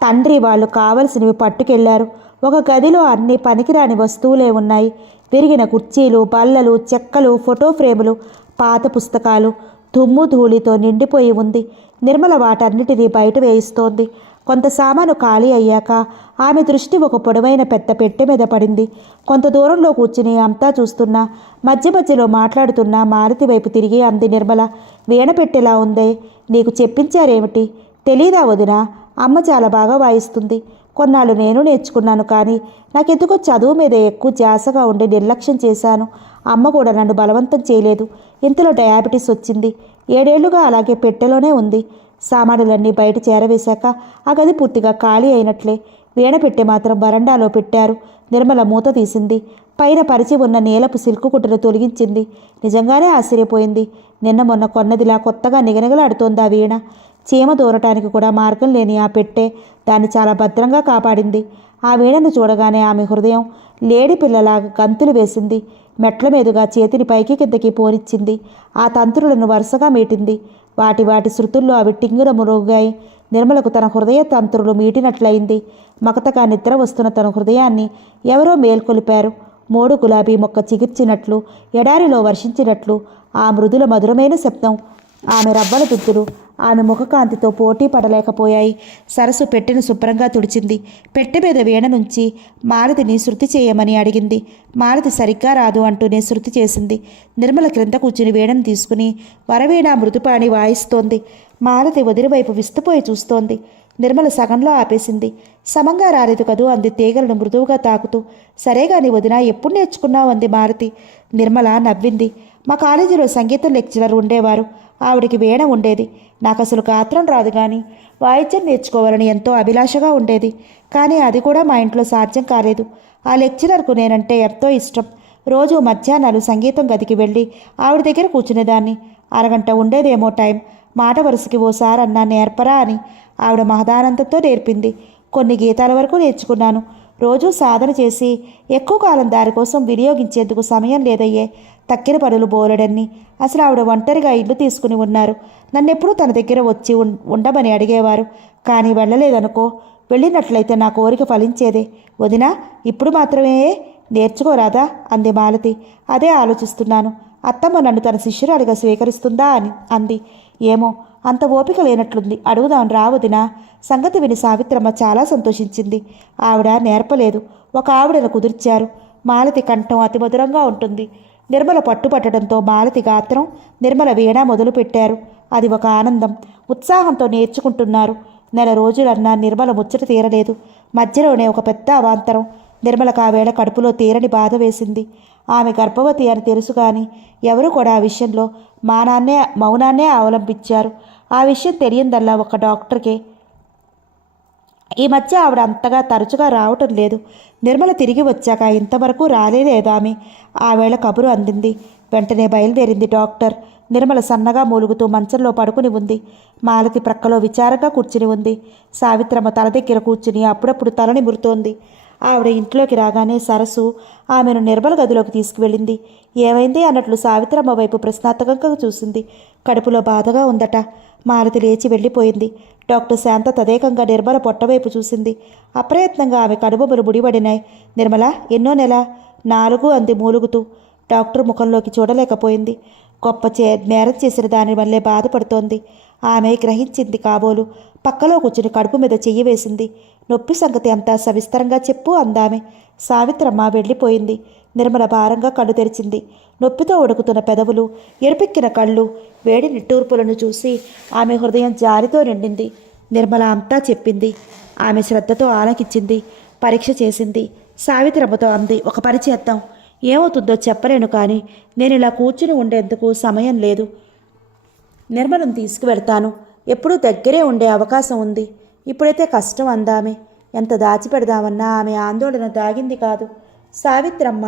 తండ్రి వాళ్ళు కావలసినవి పట్టుకెళ్లారు. ఒక గదిలో అన్ని పనికిరాని వస్తువులే ఉన్నాయి. విరిగిన కుర్చీలు, బల్లలు, చెక్కలు, ఫోటో ఫ్రేములు, పాత పుస్తకాలు, దుమ్ము ధూళితో నిండిపోయి ఉంది. నిర్మల వాటన్నిటినీ బయట వేయిస్తోంది. కొంత సామాను ఖాళీ అయ్యాక ఆమె దృష్టి ఒక పొడవైన పెద్ద పెట్టె మీద పడింది. కొంత దూరంలో కూర్చుని అంతా చూస్తున్నా, మధ్య మధ్యలో మాట్లాడుతున్నా మారుతి వైపు తిరిగి అంది నిర్మల. వీణ పెట్టెలా ఉందే, నీకు చెప్పించారేమిటి? తెలీదా వదినా? అమ్మ చాలా బాగా వాయిస్తుంది. కొన్నాళ్ళు నేను నేర్చుకున్నాను, కానీ నాకెందుకో చదువు మీద ఎక్కువ ధ్యాసగా ఉండి నిర్లక్ష్యం చేశాను. అమ్మ కూడా నన్ను బలవంతం చేయలేదు. ఇంతలో డయాబెటీస్ వచ్చింది. 7 ఏళ్లుగా అలాగే పెట్టెలోనే ఉంది. సామానులన్నీ బయట చేరవేశాక ఆ గది పూర్తిగా ఖాళీ అయినట్లే. వీణ పెట్టె మాత్రం బరండాలో పెట్టారు. నిర్మల మూత తీసింది. పైన పరిచి ఉన్న నీలపు సిల్కు కుట్టను తొలగించింది. నిజంగానే ఆశ్చర్యపోయింది. నిన్న మొన్న కొన్నదిలా కొత్తగా నిగనిగలాడుతోంది ఆ వీణ. చీమ దూరటానికి కూడా మార్గం లేని ఆ పెట్టె దాన్ని చాలా భద్రంగా కాపాడింది. ఆ వీణను చూడగానే ఆమె హృదయం లేడి పిల్లలాగా గంతులు వేసింది. మెట్ల మీదుగా చేతిని పైకి కిందకి పోనిచ్చింది. ఆ తంత్రులను వరుసగా మీటింది. వాటి శృతుల్లో అవి టింగున మురుగాయి. నిర్మలకు తన హృదయ తంత్రులు మీటినట్లయింది. మకతగా నిద్ర వస్తున్న తన హృదయాన్ని ఎవరో మేల్కొలిపారు. మోడు గులాబీ మొక్క చిగిర్చినట్లు, ఎడారిలో వర్షించినట్లు ఆ మృదుల మధురమైన శబ్దం. ఆమె రవ్వల దుద్దులు ఆమె ముఖకాంతితో పోటీ పడలేకపోయాయి. సరస్సు పెట్టెను శుభ్రంగా తుడిచింది. పెట్టె మీద వీణ నుంచి మాలతిని శృతి చేయమని అడిగింది. మాలతి సరిగ్గా రాదు అంటూనే శృతి చేసింది. నిర్మల క్రింద కూర్చుని వీణను తీసుకుని వరవీణ మృదుపాణి వాయిస్తోంది. మాలతి వదిలివైపు విస్తుపోయి చూస్తోంది. నిర్మల సగంలో ఆపేసింది. సమంగా రాలేదు కదూ అంది తీగలను మృదువుగా తాకుతూ. సరేగాని వదినా, ఎప్పుడు నేర్చుకున్నావు అంది మాలతి. నిర్మల నవ్వింది. మా కాలేజీలో సంగీతం లెక్చరర్ ఉండేవారు. ఆవిడికి వీణ ఉండేది. నాకు అసలు గాత్రం రాదు, కానీ వాయిద్యం నేర్చుకోవాలని ఎంతో అభిలాషగా ఉండేది. కానీ అది కూడా మా ఇంట్లో సాధ్యం కాలేదు. ఆ లెక్చరర్కు నేనంటే ఎంతో ఇష్టం. రోజు మధ్యాహ్నాలు సంగీతం గదికి వెళ్ళి ఆవిడ దగ్గర కూర్చునేదాన్ని. అరగంట ఉండేదేమో టైం. మాట వరుసకి ఓసారి అన్నా నేర్పరా అని. ఆవిడ మహదానందంతో నేర్పింది. కొన్ని గీతాల వరకు నేర్చుకున్నాను. రోజూ సాధన చేసి ఎక్కువ కాలం దానికోసం వినియోగించేందుకు సమయం లేదయ్యే. తక్కిన పనులు బోలెడన్ని. అసలు ఆవిడ ఒంటరిగా ఇల్లు తీసుకుని ఉన్నారు. నన్నెప్పుడూ తన దగ్గర వచ్చి ఉండమని అడిగేవారు. కానీ వెళ్ళలేదనుకో. వెళ్ళినట్లయితే నా కోరిక ఫలించేదే. వదినా, ఇప్పుడు మాత్రమే నేర్చుకోరాదా అంది మాలతి. అదే ఆలోచిస్తున్నాను. అత్తమ్మ నన్ను తన శిష్యురాలిగా స్వీకరిస్తుందా అని అంది. ఏమో, అంత ఓపిక లేనట్లుంది. అడుగుదాం రా వదినా. సంగతి విని సావిత్రమ్మ చాలా సంతోషించింది. ఆవిడ నేర్పలేదు. ఒక ఆవిడను కుదిర్చారు. మాలతి కంఠం అతి మధురంగా ఉంటుంది. నిర్మల పట్టుపట్టడంతో మాలతి గాత్రం, నిర్మల వీణ మొదలుపెట్టారు. అది ఒక ఆనందం. ఉత్సాహంతో నేర్చుకుంటున్నారు. నెల రోజులన్నా నిర్మల ముచ్చట తీరలేదు. మధ్యలోనే ఒక పెద్ద అవాంతరం. నిర్మలకు ఆ వేళ కడుపులో తీరని బాధ వేసింది. ఆమె గర్భవతి అని తెలుసు, కానీ ఎవరు కూడా ఆ విషయంలో మౌనాన్నే అవలంబించారు. ఆ విషయం తెలియందల్లా ఒక డాక్టర్కే. ఈ మధ్య ఆవిడ అంతగా తరచుగా రావటం లేదు. నిర్మల తిరిగి వచ్చాక ఇంతవరకు రాలేదామె. ఆ వేళ కబురు అందింది. వెంటనే బయలుదేరింది డాక్టర్. నిర్మల సన్నగా మూలుగుతూ మంచంలో పడుకుని ఉంది. మాలతి ప్రక్కలో విచారంగా కూర్చుని ఉంది. సావిత్రమ్మ తల దగ్గర కూర్చుని అప్పుడప్పుడు తలని మురుతోంది. ఆవిడ ఇంట్లోకి రాగానే సరస్సు ఆమెను నిర్మల గదిలోకి తీసుకువెళ్ళింది. ఏమైంది అన్నట్లు సావిత్రమ్మ వైపు ప్రశ్నార్థకంగా చూసింది. కడుపులో బాధగా ఉందట. మాలతి లేచి వెళ్ళిపోయింది. డాక్టర్ శాంత తదేకంగా నిర్మల పొట్టవైపు చూసింది. అప్రయత్నంగా ఆమె కడుపులు ముడిపడినాయి. నిర్మల, ఎన్నో నెల? 4 అంది మూలుగుతూ. డాక్టర్ ముఖంలోకి చూడలేకపోయింది. గొప్ప నేరం చేసిన దాని వల్లే బాధపడుతోంది. ఆమె గ్రహించింది కాబోలు. పక్కలో కూర్చుని కడుపు మీద చెయ్యి వేసింది. నొప్పి సంగతి అంతా సవిస్తరంగా చెప్పు అందామె. సావిత్రమ్మ వెళ్ళిపోయింది. నిర్మల భారంగా కళ్ళు తెరిచింది. నొప్పితో ఉడుకుతున్న పెదవులు, ఎరుపెక్కిన కళ్ళు, వేడి నిట్టూర్పులను చూసి ఆమె హృదయం జాలితో నిండింది. నిర్మల అంతా చెప్పింది. ఆమె శ్రద్ధతో ఆలకించింది. పరీక్ష చేసింది. సావిత్రమ్మతో అంది, ఒక పని చేద్దాం. ఏమవుతుందో చెప్పలేను, కానీ నేను ఇలా కూర్చుని ఉండేందుకు సమయం లేదు. నిర్మలను తీసుకువెళ్తాను. ఎప్పుడూ దగ్గరే ఉండే అవకాశం ఉంది. ఇప్పుడైతే కష్టం అందామె. ఎంత దాచిపెడదామన్నా ఆమె ఆందోళన దాగింది కాదు. సావిత్రమ్మ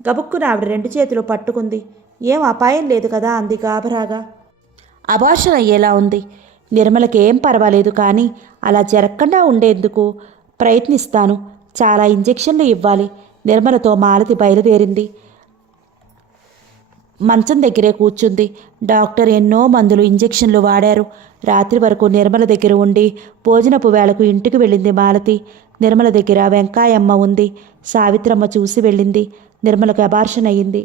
గబుక్కున ఆవిడ 2 చేతులు పట్టుకుంది. ఏం అపాయం లేదు కదా అంది గాబరాగా. అబార్షన్ అయ్యేలా ఉంది. నిర్మలకి ఏం పర్వాలేదు, కానీ అలా జరగకుండా ఉండేందుకు ప్రయత్నిస్తాను. చాలా ఇంజెక్షన్లు ఇవ్వాలి. నిర్మలతో మాలతి బయలుదేరింది. మంచం దగ్గరే కూర్చుంది. డాక్టర్ ఎన్నో మందులు, ఇంజెక్షన్లు వాడారు. రాత్రి వరకు నిర్మల దగ్గర ఉండి భోజనపు వేళకు ఇంటికి వెళ్ళింది మాలతి. నిర్మల దగ్గర వెంకాయమ్మ ఉంది. సావిత్రమ్మ చూసి వెళ్ళింది. నిర్మలకు అబార్షన్ అయ్యింది.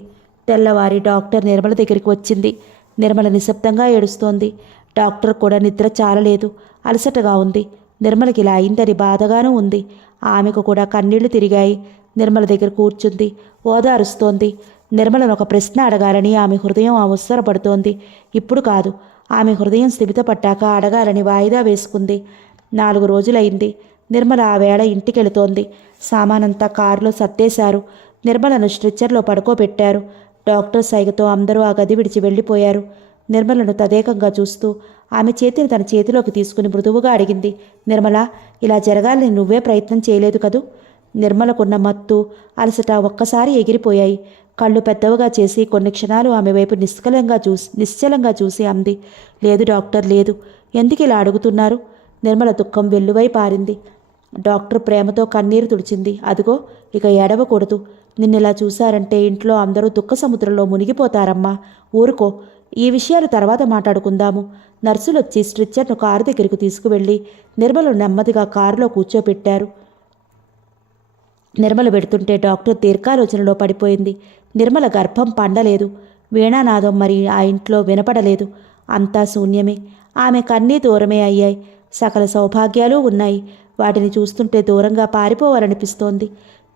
తెల్లవారి డాక్టర్ నిర్మల దగ్గరికి వచ్చింది. నిర్మల నిశ్శబ్దంగా ఏడుస్తోంది. డాక్టర్ కూడా నిద్ర చాలలేదు. అలసటగా ఉంది. నిర్మలకి ఇలా అయిందని బాధగానూ ఉంది. ఆమెకు కూడా కన్నీళ్లు తిరిగాయి. నిర్మల దగ్గర కూర్చుంది. ఓదారుస్తోంది. నిర్మలను ఒక ప్రశ్న అడగాలని ఆమె హృదయం అవసరపడుతోంది. ఇప్పుడు కాదు. ఆమె హృదయం స్థిమితపట్టాక అడగాలని వాయిదా వేసుకుంది. 4 రోజులైంది. నిర్మల ఆ వేళ ఇంటికెళుతోంది. సామానంతా కారులో సర్దేశారు. నిర్మలను స్ట్రెచ్చర్లో పడుకోబెట్టారు. డాక్టర్ సైగతో అందరూ ఆ గది విడిచి వెళ్ళిపోయారు. నిర్మలను తదేకంగా చూస్తూ ఆమె చేతిని తన చేతిలోకి తీసుకుని మృదువుగా అడిగింది, నిర్మల, ఇలా జరగాలని నువ్వే ప్రయత్నం చేయలేదు కదూ? నిర్మలకున్న మత్తు, అలసట ఒక్కసారి ఎగిరిపోయాయి. కళ్ళు పెద్దవిగా చేసి కొన్ని క్షణాలు ఆమె వైపు నిశ్చలంగా చూసి అంది, లేదు డాక్టర్, లేదు. ఎందుకు ఇలా అడుగుతున్నారు? నిర్మల దుఃఖం వెల్లువై పారింది. డాక్టర్ ప్రేమతో కన్నీరు తుడిచింది. అదిగో, ఇక ఏడవకూడదు. నిన్నిలా చూశారంటే ఇంట్లో అందరూ దుఃఖ సముద్రంలో మునిగిపోతారమ్మా. ఊరుకో. ఈ విషయాలు తర్వాత మాట్లాడుకుందాము. నర్సులొచ్చి స్ట్రెచ్చర్ను కారు దగ్గరకు తీసుకువెళ్ళి నిర్మలను నెమ్మదిగా కారులో కూర్చోపెట్టారు. నిర్మల పెడుతుంటే డాక్టర్ దీర్ఘాలోచనలో పడిపోయింది. నిర్మల గర్భం పండలేదు. వీణానాదం మరి ఆ ఇంట్లో వినపడలేదు. అంతా శూన్యమే. ఆమె కన్నీ దూరమే అయ్యాయి. సకల సౌభాగ్యాలు ఉన్నాయి. వాటిని చూస్తుంటే దూరంగా పారిపోవాలనిపిస్తోంది.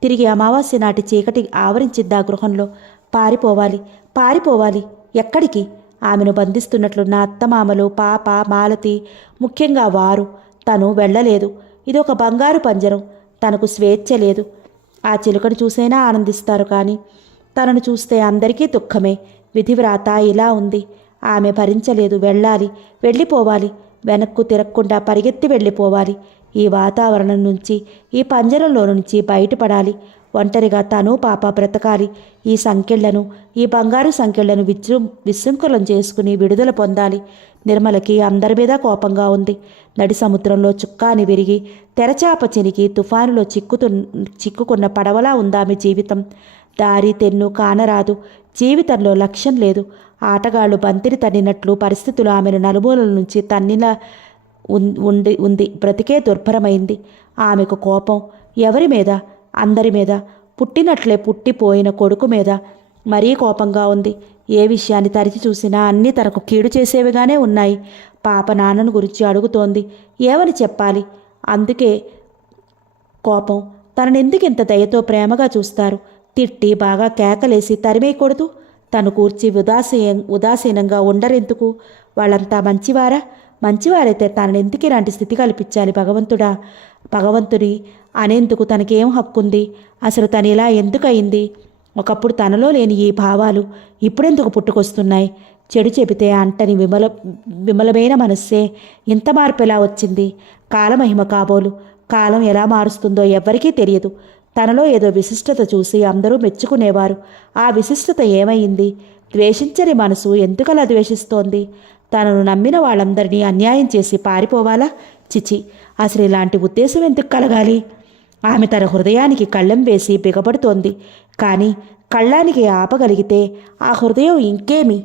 తిరిగి అమావాస్య నాటి చీకటి ఆవరించింది ఆ గృహంలో. పారిపోవాలి, పారిపోవాలి. ఎక్కడికి? ఆమెను బంధిస్తున్నట్లున్న అత్తమామలు, పాప, మాలతి, ముఖ్యంగా వారు. తను వెళ్ళలేదు. ఇదొక బంగారు పంజరం. తనకు స్వేచ్ఛ లేదు. ఆ చిలుకను చూసైనా ఆనందిస్తారు, కానీ తనను చూస్తే అందరికీ దుఃఖమే. విధివ్రాత ఇలా ఉంది. ఆమె భరించలేదు. వెళ్ళాలి, వెళ్ళిపోవాలి. వెనక్కు తిరగకుండా పరిగెత్తి వెళ్ళిపోవాలి. ఈ వాతావరణం నుంచి, ఈ పంజరంలో నుంచి బయటపడాలి. ఒంటరిగా తను పాప బ్రతకాలి. ఈ సంకెళ్లను, ఈ బంగారు సంకెళ్లను విశృంఖలం చేసుకుని విడుదల పొందాలి. నిర్మలకి అందరి మీద కోపంగా ఉంది. నడి సముద్రంలో చుక్కాని విరిగి, తెరచాప చినికి తుఫానులో చిక్కుకున్న పడవలా ఉందామె జీవితం. దారి తెన్ను కానరాదు. జీవితంలో లక్ష్యం లేదు. ఆటగాళ్లు బంతిని తన్నినట్లు పరిస్థితులు ఆమెను నలుమూలల నుంచి తన్నిలా ఉంది. బ్రతికే దుర్భరమైంది. ఆమెకు కోపం ఎవరి మీద? అందరి మీద. పుట్టినట్లే పుట్టిపోయిన కొడుకు మీద మరీ కోపంగా ఉంది. ఏ విషయాన్ని తరిచి చూసినా అన్నీ తనకు కీడు చేసేవిగానే ఉన్నాయి. పాప నాన్నను గురించి అడుగుతోంది. ఏమని చెప్పాలి? అందుకే కోపం. తననెందుకు ఇంత దయతో ప్రేమగా చూస్తారు? తిట్టి బాగా కేకలేసి తరిమేయకూడదు? తను కూర్చి ఉదాసీనంగా ఉండరెందుకు? వాళ్ళంతా మంచివారా? మంచివారైతే తననెందుకు ఇలాంటి స్థితి కల్పించాలి భగవంతుడా? భగవంతుని అనేందుకు తనకేం హక్కుంది? అసలు తను ఇలా ఎందుకయింది? ఒకప్పుడు తనలో లేని ఈ భావాలు ఇప్పుడెందుకు పుట్టుకొస్తున్నాయి? చెడు చెబితే అంటని విమలమైన మనస్సే ఇంత మార్పు ఎలా వచ్చింది? కాలమహిమ కాబోలు. కాలం ఎలా మారుస్తుందో ఎవ్వరికీ తెలియదు. తనలో ఏదో విశిష్టత చూసి అందరూ మెచ్చుకునేవారు. ఆ విశిష్టత ఏమైంది? ద్వేషించని మనసు ఎందుకలా ద్వేషిస్తోంది? తనను నమ్మిన వాళ్ళందరినీ అన్యాయం చేసి పారిపోవాలా? చిచి, అసలు ఇలాంటి ఉద్దేశం ఎందుకు కలగాలి? ఆమె తన హృదయానికి కళ్ళెం వేసి బిగపడుతోంది. కానీ కళ్ళానికి ఆపగలిగితే ఆ హృదయం ఇంకేమి